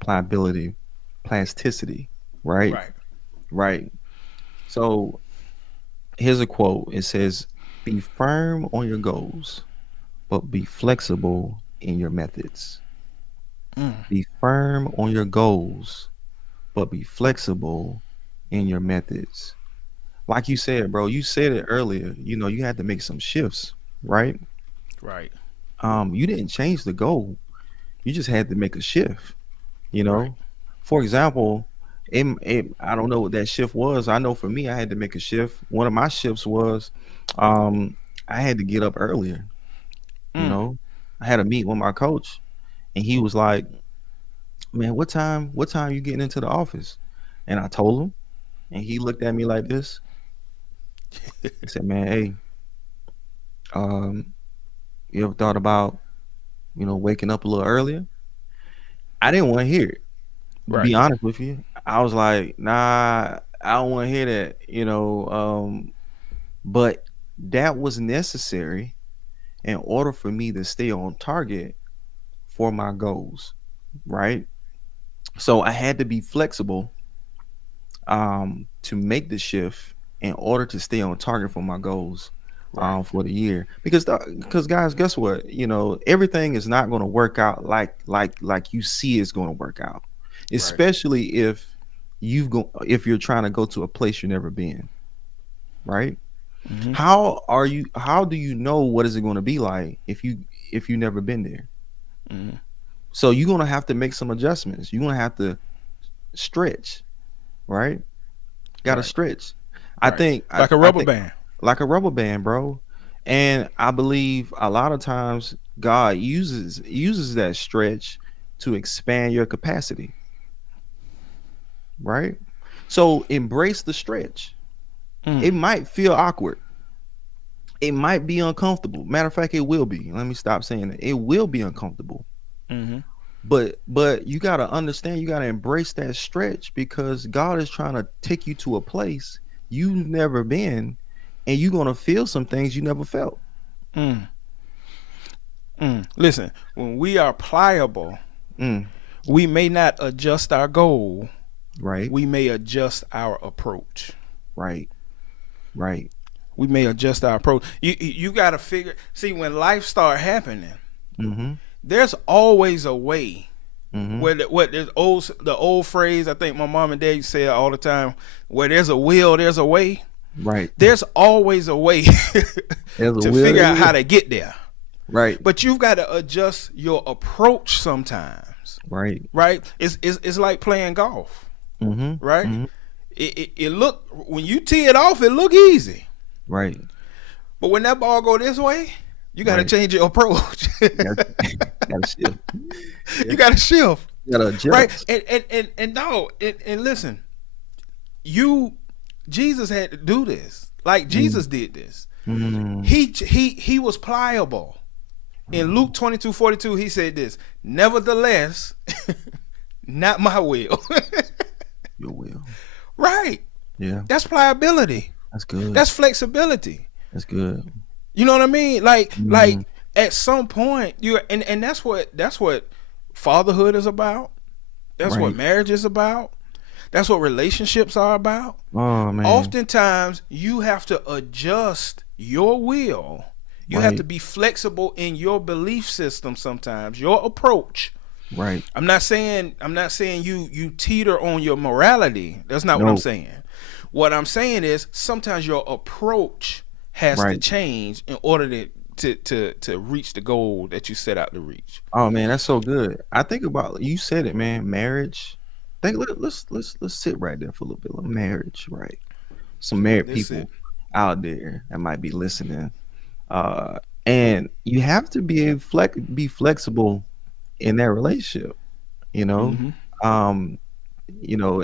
Pliability, plasticity. Right. Right. Right. So here's a quote. It says, "Be firm on your goals, but be flexible in your methods." Mm. Be firm on your goals, but be flexible in your methods. Like you said, bro, you said it earlier. You had to make some shifts, right? Right. You didn't change the goal. You just had to make a shift, you Right. know? For example, I don't know what that shift was. I know for me, I had to make a shift. One of my shifts was um, I had to get up earlier, you Mm. know? I had a meet with my coach, and he was like, "Man, what time you getting into the office?" And I told him, and he looked at me like this. He said, "Man, hey, um, you ever thought about, waking up a little earlier?" I didn't want to hear it. To Right. be honest with you, I was like, "Nah, I don't want to hear that." But that was necessary in order for me to stay on target for my goals, right? So I had to be flexible, to make the shift in order to stay on target for my goals, Right. for the year. Because guys, guess what? Everything is not going to work out like you see it's going to work out, Right. especially if you're trying to go to a place you've never been, right? Mm-hmm. How do you know what is it going to be like if you never been there? Mm-hmm. So you're going to have to make some adjustments. You're going to have to stretch, right? Got to Right. stretch. I Right. think I, Like a I rubber think band. like a rubber band, bro. And I believe a lot of times God uses that stretch to expand your capacity, right? So embrace the stretch. It might feel awkward. It might be uncomfortable. Matter of fact, it will be. Let me stop saying it. It will be uncomfortable. Mm-hmm. But you gotta understand, you gotta embrace that stretch because God is trying to take you to a place you've never been, and you're gonna feel some things you never felt. Mm. Listen, when we are pliable, Mm, we may not adjust our goal. right, We may adjust our approach. right, right. We may adjust our approach. You got to figure. See, when life start happening, Mm-hmm. there's always a way. Mm-hmm. Where the old phrase I think my mom and dad say all the time, where there's a will, there's a way. Right. There's always a way There's a to will, figure out there's a how way. to get there. Right. But you've got to adjust your approach sometimes. Right. Right? It's like playing golf. Mm-hmm. Right? Mm-hmm. It look, when you tee it off, it look easy. Right. But when that ball go this way, you got to Right. change your approach. Gotta shift. You got to shift. You gotta adjust. Right? And listen, Jesus had to do this. Like Jesus did this. Mm. He was pliable. In Luke 22:42, he said this, nevertheless, not my will. Your will. Right. Yeah. That's pliability. That's good. That's flexibility. That's good. You know what I mean? Like at some point you and that's what fatherhood is about. That's what Right. marriage is about. That's what relationships are about. Oh man. Oftentimes you have to adjust your will. You have Right. to be flexible in your belief system sometimes, your approach. Right. I'm not saying you teeter on your morality. That's not what No. I'm saying. What I'm saying is sometimes your approach has to Right. change in order to reach the goal that you set out to reach. Oh man, that's so good. I think about, you said it, man. Marriage. Let's sit right there for a little bit. Marriage, right? Some married That's people it. out there that might be listening, and you have to be flexible in that relationship. You know, Mhm.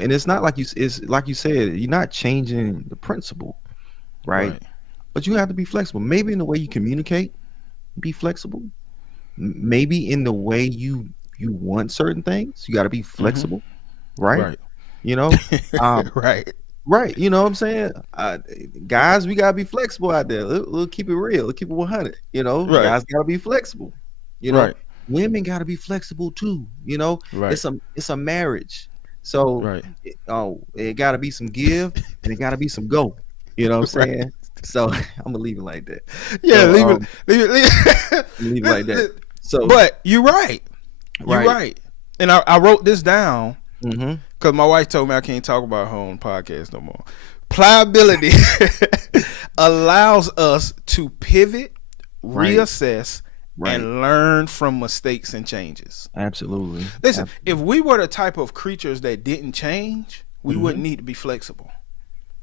and it's not like it's like you said, you're not changing the principle, right? But you have to be flexible. Maybe in the way you communicate, be flexible. Maybe in the way you want certain things, you got to be flexible, right? Right. You know, um, Right. right. You know what I'm saying? Guys, we gotta be flexible out there. We'll keep it real. We'll keep it 100. You know, Right. guys gotta be flexible. You know, Right. women gotta be flexible too. You know, Right. it's a marriage, so Right. it gotta be some give and it gotta be some go. You know what I'm Right. saying? So I'm gonna leave it like that. Yeah, So, leave it. leave it like that. So, But you're right. You're Right. right. And I wrote this down mhm. because my wife told me I can't talk about her on podcast no more. Pliability allows us to pivot, Right. reassess, Right. and learn from mistakes and changes. Absolutely. Listen, if we were the type of creatures that didn't change, we Mm-hmm. wouldn't need to be flexible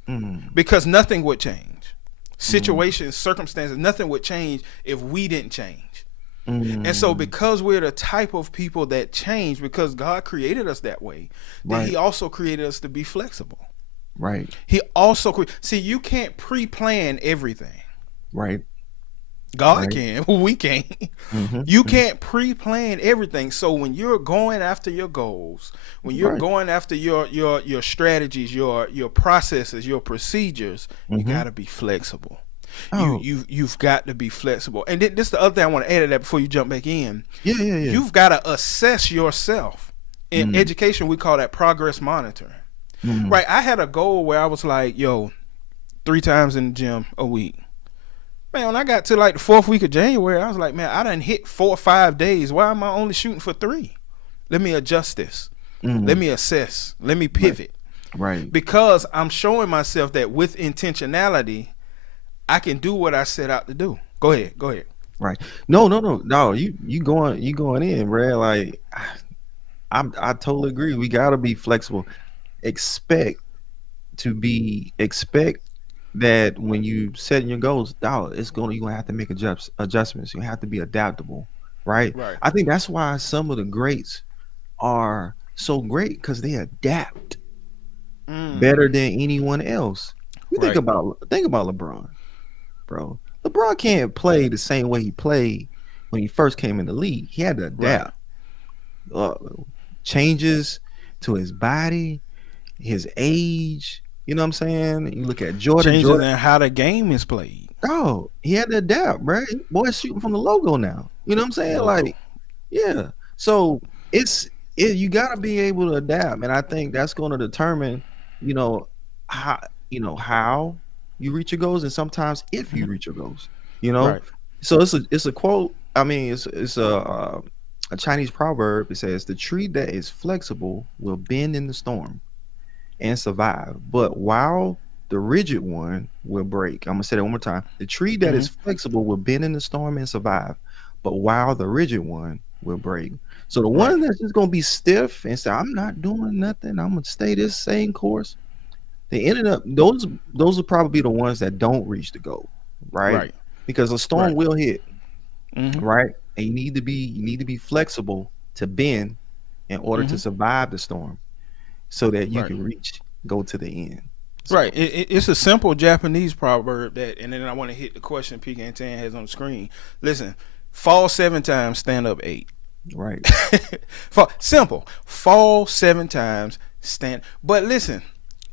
Mm, because nothing would change. Situations, circumstances, nothing would change if we didn't change. And so because we're the type of people that change, because God created us that way, then Right. he also created us to be flexible. right. He also see, you can't pre-plan everything. Right. God Right. can, we can't. Mhm. You can't pre-plan everything. So when you're going after your goals, when you're Right. going after your strategies, your processes, your procedures, you got to be flexible. Oh. You've got to be flexible. And then this is the other thing I want to add to that before you jump back in. Yeah. You've got to assess yourself. In education, we call that progress monitoring. Mhm. Right? I had a goal where I was like, 3 times in the gym a week. Man, when I got to like the 4th week of January, I was like, man, I done hit 4 or 5 days. Why am I only shooting for 3? Let me adjust this. Let me assess. Let me pivot. Right. Because I'm showing myself that with intentionality, I can do what I set out to do. Go ahead. Right. No. You going in, bro. Like I totally agree. We gotta be flexible. Expect that when you setting your goals, dog, you're gonna have to make adjustments. You have to be adaptable, right? Right. I think that's why some of the greats are so great because they adapt. Mm. better than anyone else. You Right. think about LeBron, bro. LeBron can't play the same way he played when he first came in the league. He had to Right. adapt. Uh, Changes to his body, his age. You know what I'm saying? You look at Jordan. Changes Jordan, in how the game is played. oh, he had to adapt, bro. Boy's shooting from the logo now. You know what I'm saying? Logo. Like, yeah. So you gotta be able to adapt, and I think that's going to determine, you know, how how you reach your goals, and sometimes if you Mhm. reach your goals, you know. Right. So it's a quote. I mean, it's a Chinese proverb. It says, "The tree that is flexible will bend in the storm and survive, but while the rigid one will break." I'm gonna say that one more time. The tree that is Hmm. flexible will bend in the storm and survive, but while the rigid one will break. So the Right. one that's just gonna be stiff and say, "I'm not doing nothing. I'm gonna stay this same course." They ended up those are probably the ones that don't reach the goal, right? Right. Because a storm Right. will hit, Hmm. right? And you need to be flexible to bend in order to Hmm. survive the storm so that you Right. can go to the end. Right. So It's a simple Japanese proverb that, and then I want to hit the question PK Tan has on the screen. Listen, fall 7 times, stand up 8. right. Fall, simple. Fall 7 times, stand. But listen,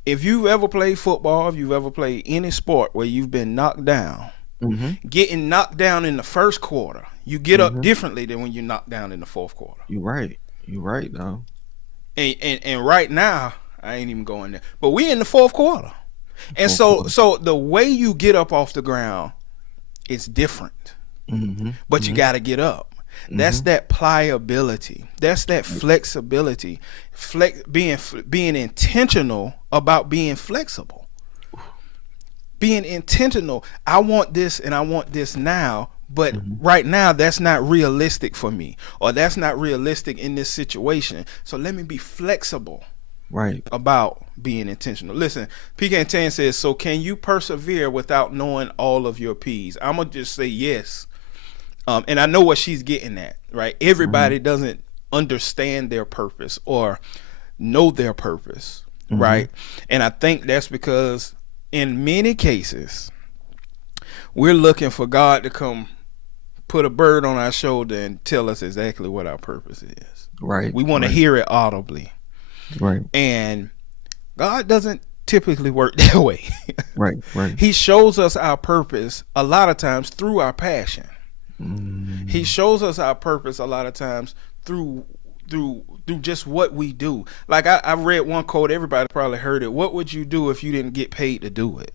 if you've ever played football, if you've ever played any sport where you've been knocked down, Mm-hmm. getting knocked down in the first quarter, you get up Mm-hmm. differently than when you're knocked down in the fourth quarter. You're right. You're right, though. And right now, I ain't even going there. But we in the fourth quarter. And Fourth so quarter. so the way you get up off the ground is different. Mm-hmm. But you Mm-hmm. got to get up. That's Mm-hmm. that pliability. That's that flexibility. Being intentional about being flexible. Being intentional. I want this and I want this now, but Mm-hmm. right now that's not realistic for me, or that's not realistic in this situation. So let me be flexible Right. about being intentional. Listen, PK Tan says, so can you persevere without knowing all of your P's? I'm going to just say yes. And I know what she's getting at, right? Mm-hmm. Everybody doesn't understand their purpose or know their purpose, Mm-hmm. right? And I think that's because in many cases, we're looking for God to come put a bird on our shoulder and tell us exactly what our purpose is. Right. We want to Right. hear it audibly. Right. And God doesn't typically work that way. Right. Right. He shows us our purpose a lot of times through our passion. He Mm-hmm. shows us our purpose a lot of times through just what we do. Like I read one quote, everybody probably heard it. What would you do if you didn't get paid to do it?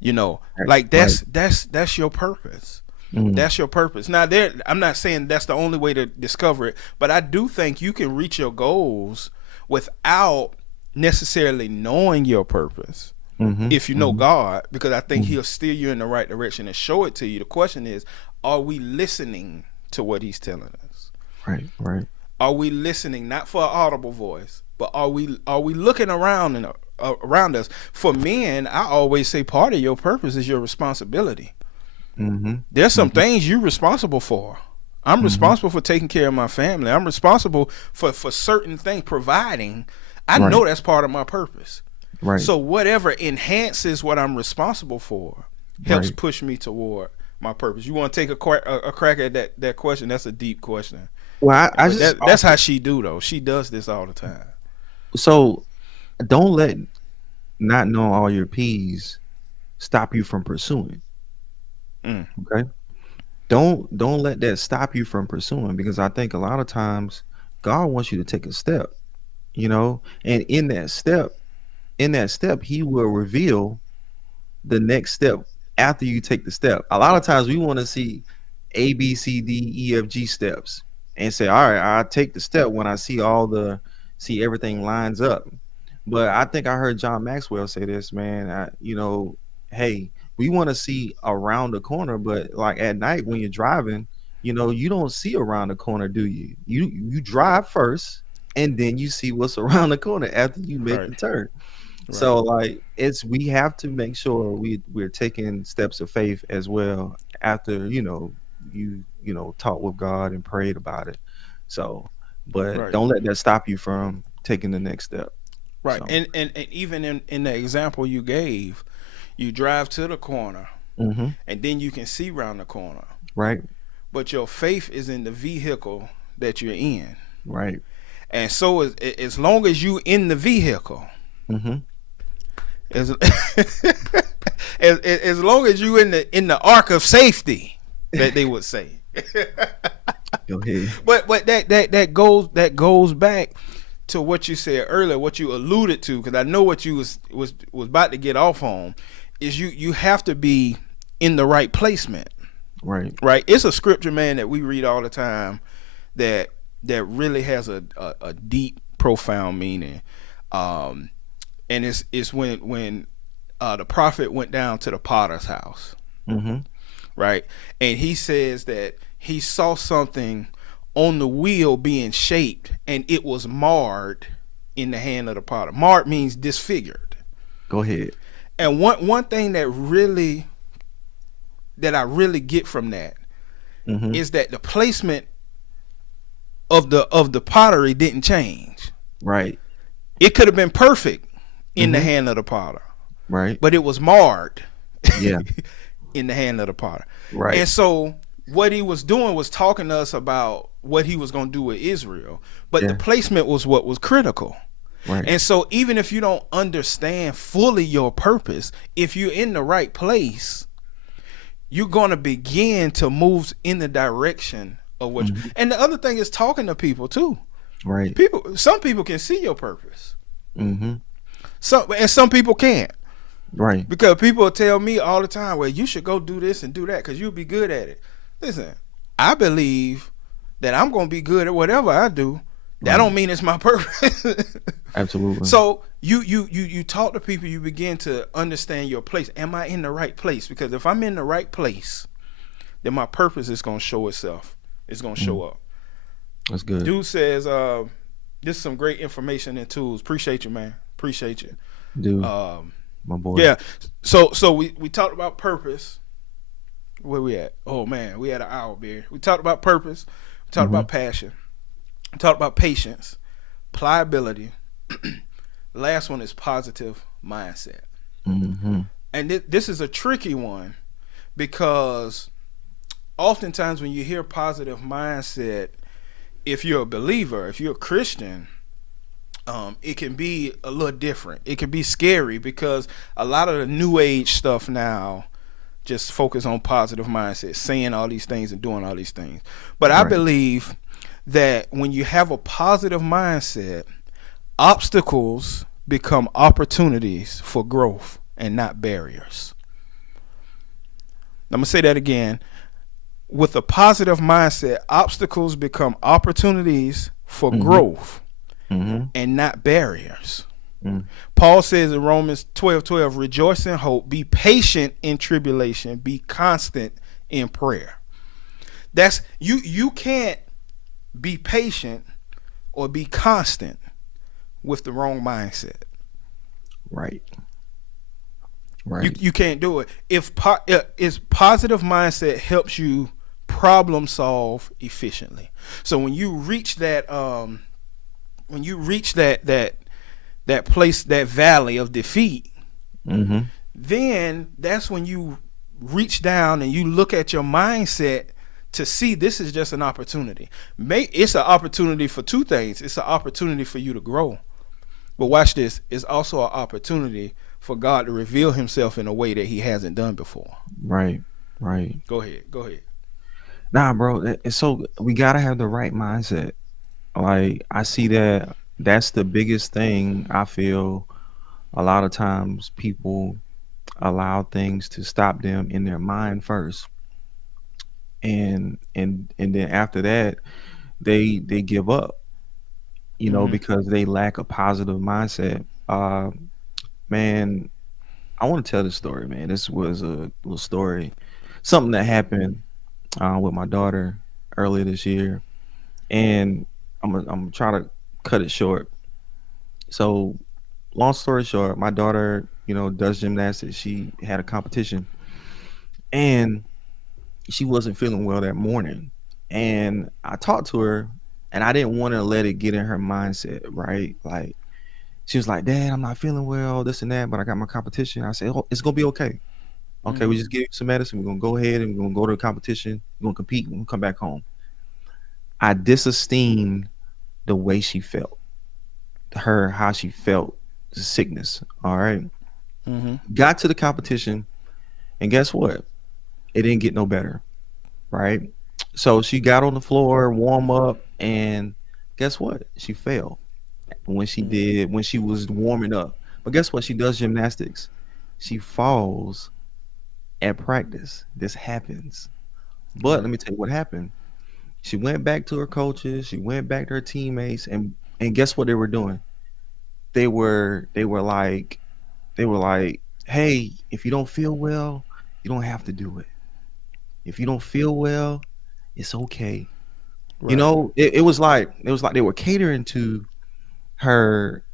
You know, Right. like Right. that's your purpose. Mm-hmm. That's your purpose. Now there I'm not saying that's the only way to discover it, but I do think you can reach your goals without necessarily knowing your purpose Mm-hmm. if you know Mm-hmm. God, because I think Mm-hmm. He'll steer you in the right direction and show it to you. The question is, are we listening to what He's telling us? Right. Right. Are we listening not for an audible voice, but are we looking around and around us? For men, I always say part of your purpose is your responsibility. Mm-hmm. There's some Mm-hmm. things you're responsible for. I'm Mm-hmm. responsible for taking care of my family. I'm responsible for certain things, providing. I Right. know that's part of my purpose. Right. So whatever enhances what I'm responsible for helps Right. push me toward my purpose. You want to take a crack at that question? That's a deep question. Well, I But just that's how she do though. She does this all the time. so don't let not knowing all your P's stop you from pursuing. Mm. Okay. Don't let that stop you from pursuing, because I think a lot of times God wants you to take a step, and in that step He will reveal the next step after you take the step. A lot of times we want to see A, B, C, D, E, F, G steps and say, all right, I'll take the step when I see everything lines up. But I think I heard John Maxwell say this, man. Hey, we want to see around the corner, but like at night when you're driving, you don't see around the corner, do you? You drive first, and then you see what's around the corner after you make Right. the turn. Right. So like we have to make sure we're taking steps of faith as well after talk with God and prayed about it. So, but Right. don't let that stop you from taking the next step. Right. So, And even in the example you gave, you drive to the corner hmm, and then you can see around the corner. right, But your faith is in the vehicle that you're in. right, And so as long as you in the vehicle, hmm. as as long as you in the ark of safety, that they would say. Go ahead. But that goes back to what you said earlier, what you alluded to, because I know what you was about to get off on, is you have to be in the right placement, Right. right? It's a scripture, man, that we read all the time that really has a deep, profound meaning, and it's when the prophet went down to the potter's house, Hmm. right, and he says that he saw something on the wheel being shaped and it was marred in the hand of the potter. Marred means disfigured. Go ahead. And one thing that I really get from that Hmm. is that the placement of the pottery didn't change. Right. It could have been perfect in the Hmm. hand of the potter, Right. but it was marred Yeah. in the hand of the potter. Right. And so what he was doing was talking to us about what he was going to do with Israel, but Yeah. the placement was what was critical. Right. And so even if you don't understand fully your purpose, if you're in the right place, you're going to begin to move in the direction of what you, and the other thing is talking to people too. Right. Some people can see your purpose. Hmm. Some people can't. Right. Because people tell me all the time, well, you should go do this and do that because you'll be good at it. Listen, I believe that I'm going to be good at whatever I do. That don't mean it's my purpose. Absolutely. So you talk to people, you begin to understand your place. Am I in the right place? Because if I'm in the right place, then my purpose is going to show itself. It's going to show up. That's good. Dude says, this is some great information and tools. Appreciate you, man. Appreciate you. Dude, my boy. Yeah. So we talked about purpose. Where we at? Oh man, we had an hour, beer. We talked about purpose. We talked about passion. We talked about patience, pliability. Last one is positive mindset. Hmm. And this is a tricky one because oftentimes when you hear positive mindset, if you're a believer, if you're a Christian, it can be a little different. It can be scary because a lot of the new age stuff now just focus on positive mindset, saying all these things and doing all these things. But I believe that when you have a positive mindset, obstacles become opportunities for growth and not barriers. I'm going to say that again. With a positive mindset, obstacles become opportunities for growth and not barriers. Paul says in Romans 12:12, rejoice in hope, be patient in tribulation, be constant in prayer. That's you can't be patient or be constant with the wrong mindset. Right. Right. You can't do it. If positive mindset helps you problem solve efficiently. So when you reach that that place, that valley of defeat, then that's when you reach down and you look at your mindset to see this is just an opportunity. It's an opportunity for two things. It's an opportunity for you to grow. But watch this. It's also an opportunity for God to reveal himself in a way that he hasn't done before. Right. Right. Go ahead. Nah, bro. So we gotta have the right mindset. Like I see that's the biggest thing. I feel a lot of times people allow things to stop them in their mind first, and then after that they give up. Because they lack a positive mindset. Man, I want to tell this story, man. This was a little story, something that happened with my daughter earlier this year, and I'm gonna try to cut it short. So, long story short, my daughter, does gymnastics. She had a competition, and she wasn't feeling well that morning. And I talked to her, and I didn't want to let it get in her mindset, right? Like She was like, Dad, I'm not feeling well, this and that, but I got my competition. I said, oh, it's gonna be okay. Okay, we just give you some medicine. We're gonna go ahead and we're gonna go to the competition. We're gonna compete. We're gonna come back home. I disesteemed the way she felt, how she felt, sickness. All right. Got to the competition, and guess what? It didn't get no better. Right. So she got on the floor, warm up, and guess what? She fell when she was warming up. But guess what? She does gymnastics. She falls at practice. This happens. But let me tell you what happened. She went back to her coaches. She went back to her teammates, and guess what they were doing? They were like, hey, if you don't feel well, you don't have to do it. If you don't feel well, it's okay. You Right. know, it was like they were catering to her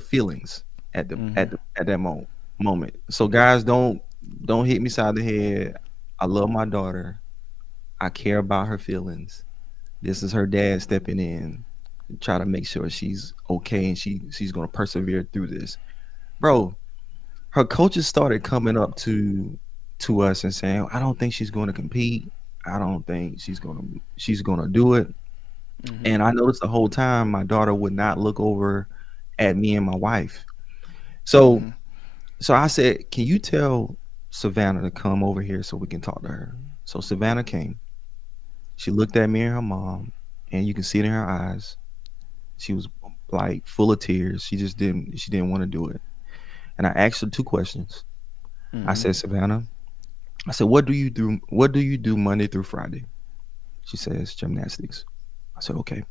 feelings at that moment. So guys, don't hit me side the head. I love my daughter. I care about her feelings. This is her dad stepping in, try to make sure she's okay and she's gonna persevere through this. Bro, her coaches started coming up to us and saying, I don't think she's gonna compete. I don't think she's gonna do it. And I noticed the whole time my daughter would not look over at me and my wife. So so I said, can you tell Savannah to come over here so we can talk to her? So Savannah came. She looked at me and her mom, and you can see it in her eyes. She was like full of tears. She didn't want to do it. And I asked her two questions. I said, Savannah, I said, what do you do Monday through Friday? She says, gymnastics. I said, okay.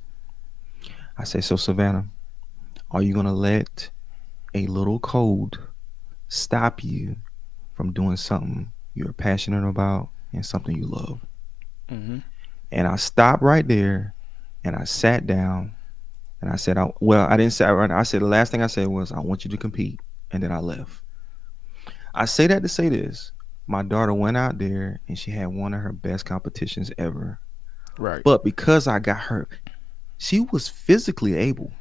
I said, so Savannah, are you gonna let a little cold stop you from doing something you're passionate about and something you love? And I stopped right there and I sat down and I said, I didn't say right. I said the last thing I said was, I want you to compete, and then I left. I say that to say this: my daughter went out there and she had one of her best competitions ever. Right. But because I got her, she was physically able.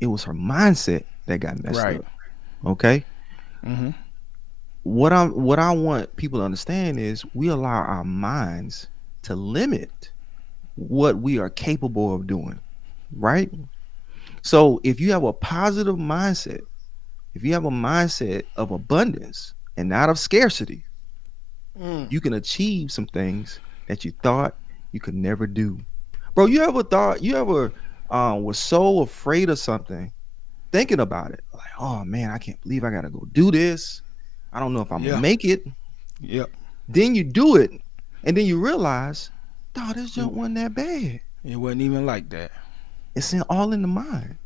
It was her mindset that got messed Right. up. Okay. What I want people to understand is we allow our minds to limit what we are capable of doing. Right. So if you have a positive mindset, if you have a mindset of abundance and not of scarcity, you can achieve some things that you thought you could never do. Bro, you ever was so afraid of something, thinking about it, like, oh man, I can't believe I gotta go do this. I don't know if I'm gonna Yeah. make it. Yep. Then you do it, and then you realize, dog, this junk wasn't that bad. It wasn't even like that. It's all in the mind.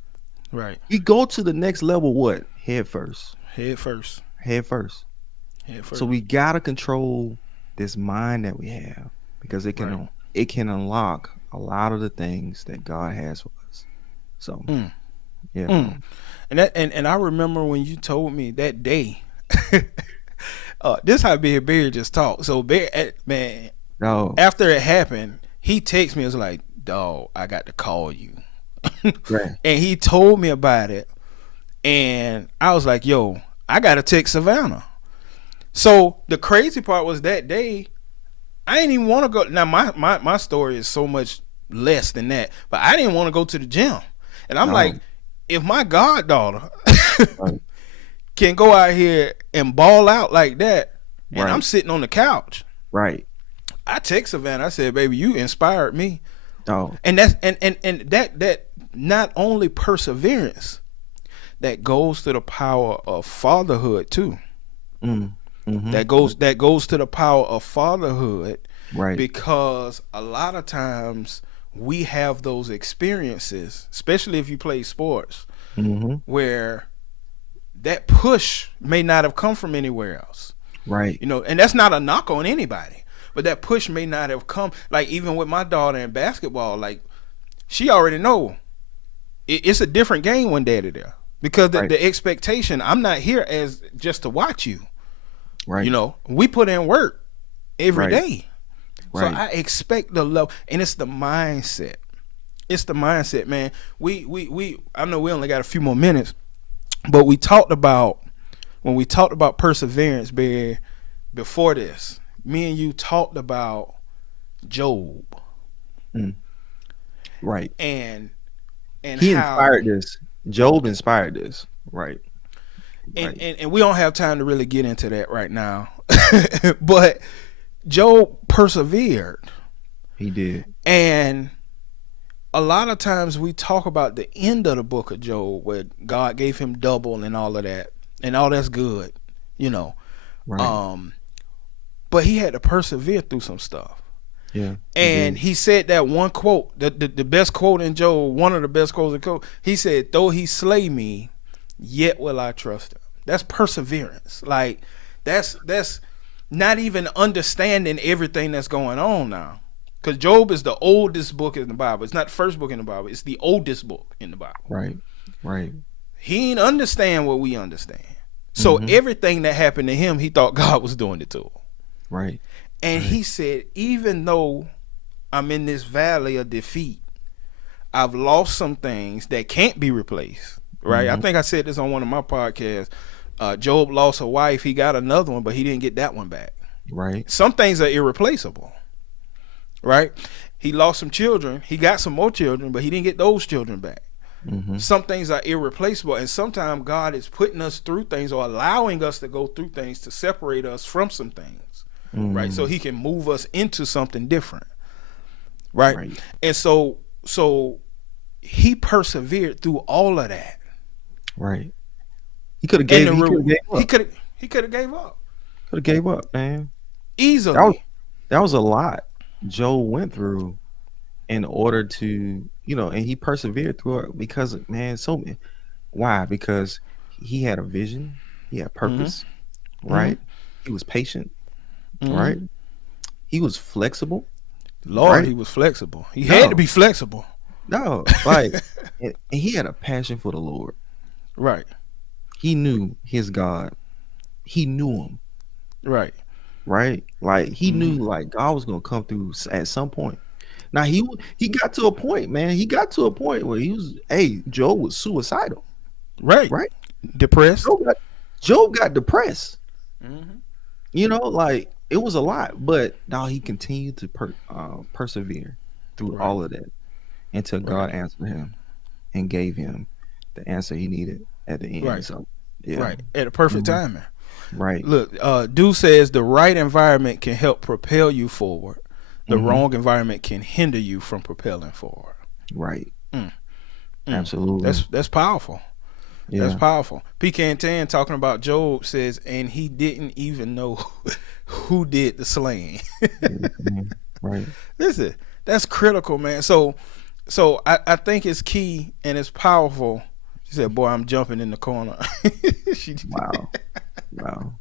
Right. We go to the next level, what? Head first. Head first. Head first. Head first. So we gotta control this mind that we have, because it can unlock a lot of the things that God has for us. So yeah. Mm. And I remember when you told me that day. This how Bear just talked. So Bear, man, No. after it happened, he texted me. It was like, dog, I got to call you. Right. And he told me about it, and I was like, yo, I gotta text Savannah. So the crazy part was that day I didn't even want to go. Now my story is so much less than that, but I didn't want to go to the gym. And I'm like, if my goddaughter can go out here and ball out like that, and I'm sitting on the couch, Right. I text Savannah. I said, baby, you inspired me. Oh. And that's and that not only perseverance, that goes to the power of fatherhood too. That goes to the power of fatherhood, Right. because a lot of times we have those experiences, especially if you play sports, where that push may not have come from anywhere else. Right. You know, and that's not a knock on anybody, but that push may not have come. Like even with my daughter in basketball, like she already know it's a different game when daddy there, because the expectation, I'm not here as just to watch you. Right. You know, we put in work every Right. day. Right. So I expect the love, and it's the mindset. It's the mindset, man. We I know we only got a few more minutes, But we talked about when we talked about perseverance, Barry, before this, me and you talked about Job. Mm. Right. And he how inspired this. Job inspired this. Right. and, and we don't have time to really get into that right now. But Job persevered. He did. And a lot of times we talk about the end of the book of Job where God gave him double and all of that. And all that's good, you know. Right. But he had to persevere through some stuff. Yeah. And he said that one quote, the best quote in Job, one of the best quotes in Job. He said, "Though he slay me, yet will I trust him." That's perseverance. Like that's not even understanding everything that's going on now. Because Job is the oldest book in the Bible. It's not the first book in the Bible. It's the oldest book in the Bible. Right. Right. He didn't understand what we understand. So everything that happened to him, he thought God was doing it to him. Right. And he said, even though I'm in this valley of defeat, I've lost some things that can't be replaced. Right. I think I said this on one of my podcasts. Job lost a wife. He got another one, but he didn't get that one back. Right. Some things are irreplaceable. Right. He lost some children. He got some more children, but he didn't get those children back. Some things are irreplaceable, and sometimes God is putting us through things or allowing us to go through things to separate us from some things, right? So he can move us into something different, right? And so he persevered through all of that. Right. He could have gave up. He could have gave up. Could have gave up, man. Easily. That was a lot Joe went through in order to, and he persevered through it because, man, why? Because he had a vision, he had purpose, right? He was patient, right? He was flexible. Lord, right? He was flexible. He had to be flexible. And he had a passion for the Lord. Right. He knew his God. He knew him. Right. Right? Like he knew like God was gonna come through at some point. Now he got to a point, man. He got to a point where Job was suicidal. Right. Right. Depressed. Job got depressed. Like it was a lot, but now he continued to persevere through all of that until God answered him and gave him the answer he needed at the end. Right. So yeah. Right. At a perfect timing. Right. Look, Dude says the right environment can help propel you forward. The wrong environment can hinder you from propelling forward. Right. Absolutely. That's powerful. Yeah. That's powerful. P.K. Tan talking about Job says, and he didn't even know who did the slaying. Right. Listen, that's critical, man. So I think it's key and it's powerful. She said, "Boy, I'm jumping in the corner." Wow.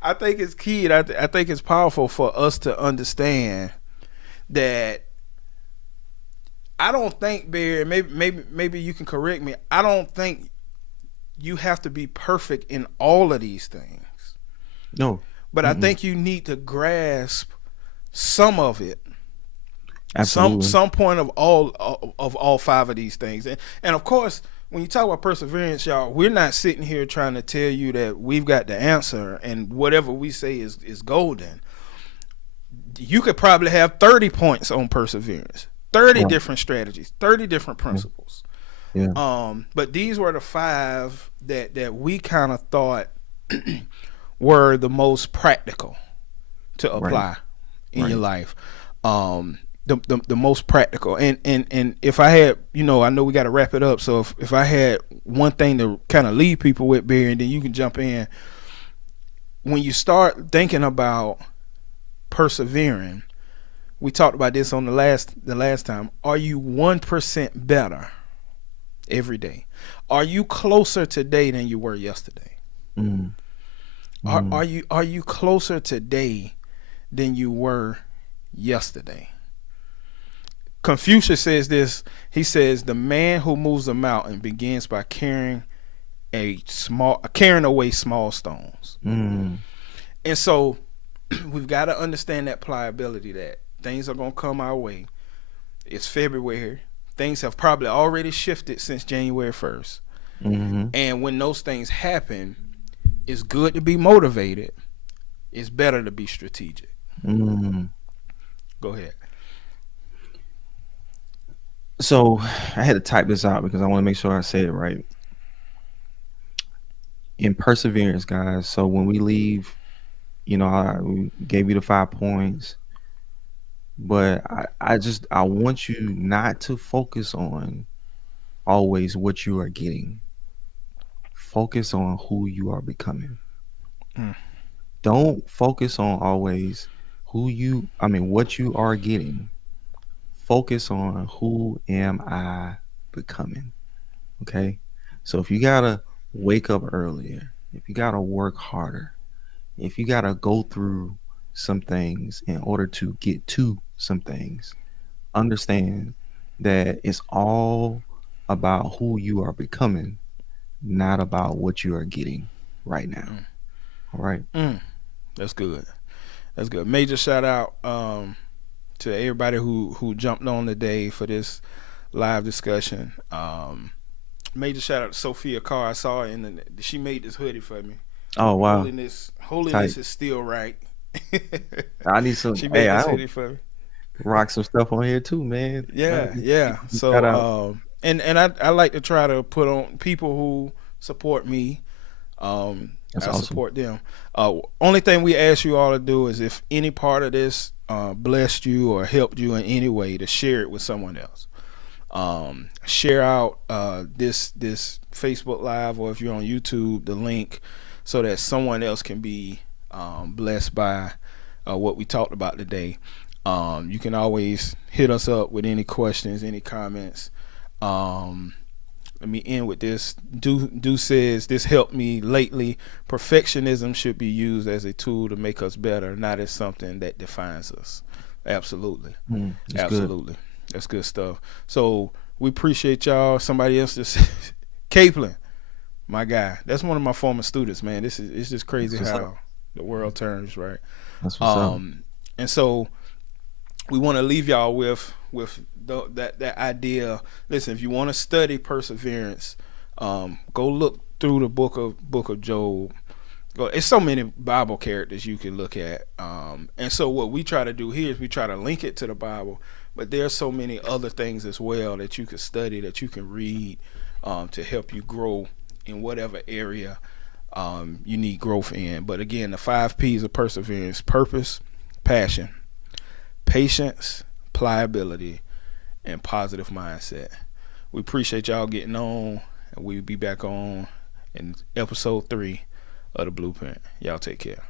I think it's key, and I think it's powerful for us to understand that. I don't think, Barry, maybe you can correct me. I don't think you have to be perfect in all of these things. No. But I think you need to grasp some of it. Absolutely. Some point of all five of these things. And of course, when you talk about perseverance, y'all, we're not sitting here trying to tell you that we've got the answer and whatever we say is golden. You could probably have 30 points on perseverance, 30 different strategies, 30 different principles. Yeah. But these were the five that we kind of thought were the most practical to apply in your life. The most practical, and if I had, I know we got to wrap it up. So if I had one thing to kind of leave people with, Barry, and then you can jump in. When you start thinking about persevering, we talked about this on the last time. Are you 1% better every day? Are you closer today than you were yesterday? Are you closer today than you were yesterday? Confucius says this. He says, the man who moves a mountain begins by carrying away small stones. And so we've got to understand that pliability, that things are going to come our way. It's February. Things have probably already shifted since January 1st. Mm-hmm. And when those things happen, it's good to be motivated. It's better to be strategic. Mm-hmm. Go ahead. So I had to type this out because I want to make sure I say it right. In perseverance, guys. So when we leave, we gave you the 5 points, but I want you not to focus on always what you are getting. Focus on who you are becoming. Mm. Don't focus on always what you are getting. Focus on who am I becoming. Okay. So if you gotta wake up earlier, if you gotta work harder, if you gotta go through some things in order to get to some things, understand that it's all about who you are becoming, not about what you are getting right now. Mm. All right. That's good. That's good. Major shout out to everybody who jumped on today for this live discussion. Major shout out to Sophia Carr. I saw her she made this hoodie for me. Oh wow. Holiness Tight. is still right. I need some. She Hey, made I this don't hoodie for me. rock some stuff on here too, man. Yeah. Shout out. So and I like to try to put on people who support me. That's I awesome. support them. Only thing we ask you all to do is if any part of this blessed you or helped you in any way, to share it with someone else. Share out this Facebook Live, or if you're on YouTube, the link, so that someone else can be blessed by what we talked about today. You can always hit us up with any questions, any comments. Let me end with this. Do says, this helped me lately. Perfectionism should be used as a tool to make us better, not as something that defines us. Absolutely. Absolutely. Good. That's good stuff. So we appreciate y'all. Somebody else just Capelin, my guy. That's one of my former students, man. It's just crazy how the world turns, right? That's what's up. And so we want to leave y'all with that idea. Listen, if you want to study perseverance, go look through the book of Job. It's so many Bible characters you can look at, and so what we try to do here is we try to link it to the Bible, but there's so many other things as well that you can study, that you can read, to help you grow in whatever area you need growth in. But again, the 5 P's of perseverance: purpose, passion, patience, pliability, and positive mindset. We appreciate y'all getting on, and we'll be back on in episode 3 of the Blueprint. Y'all take care.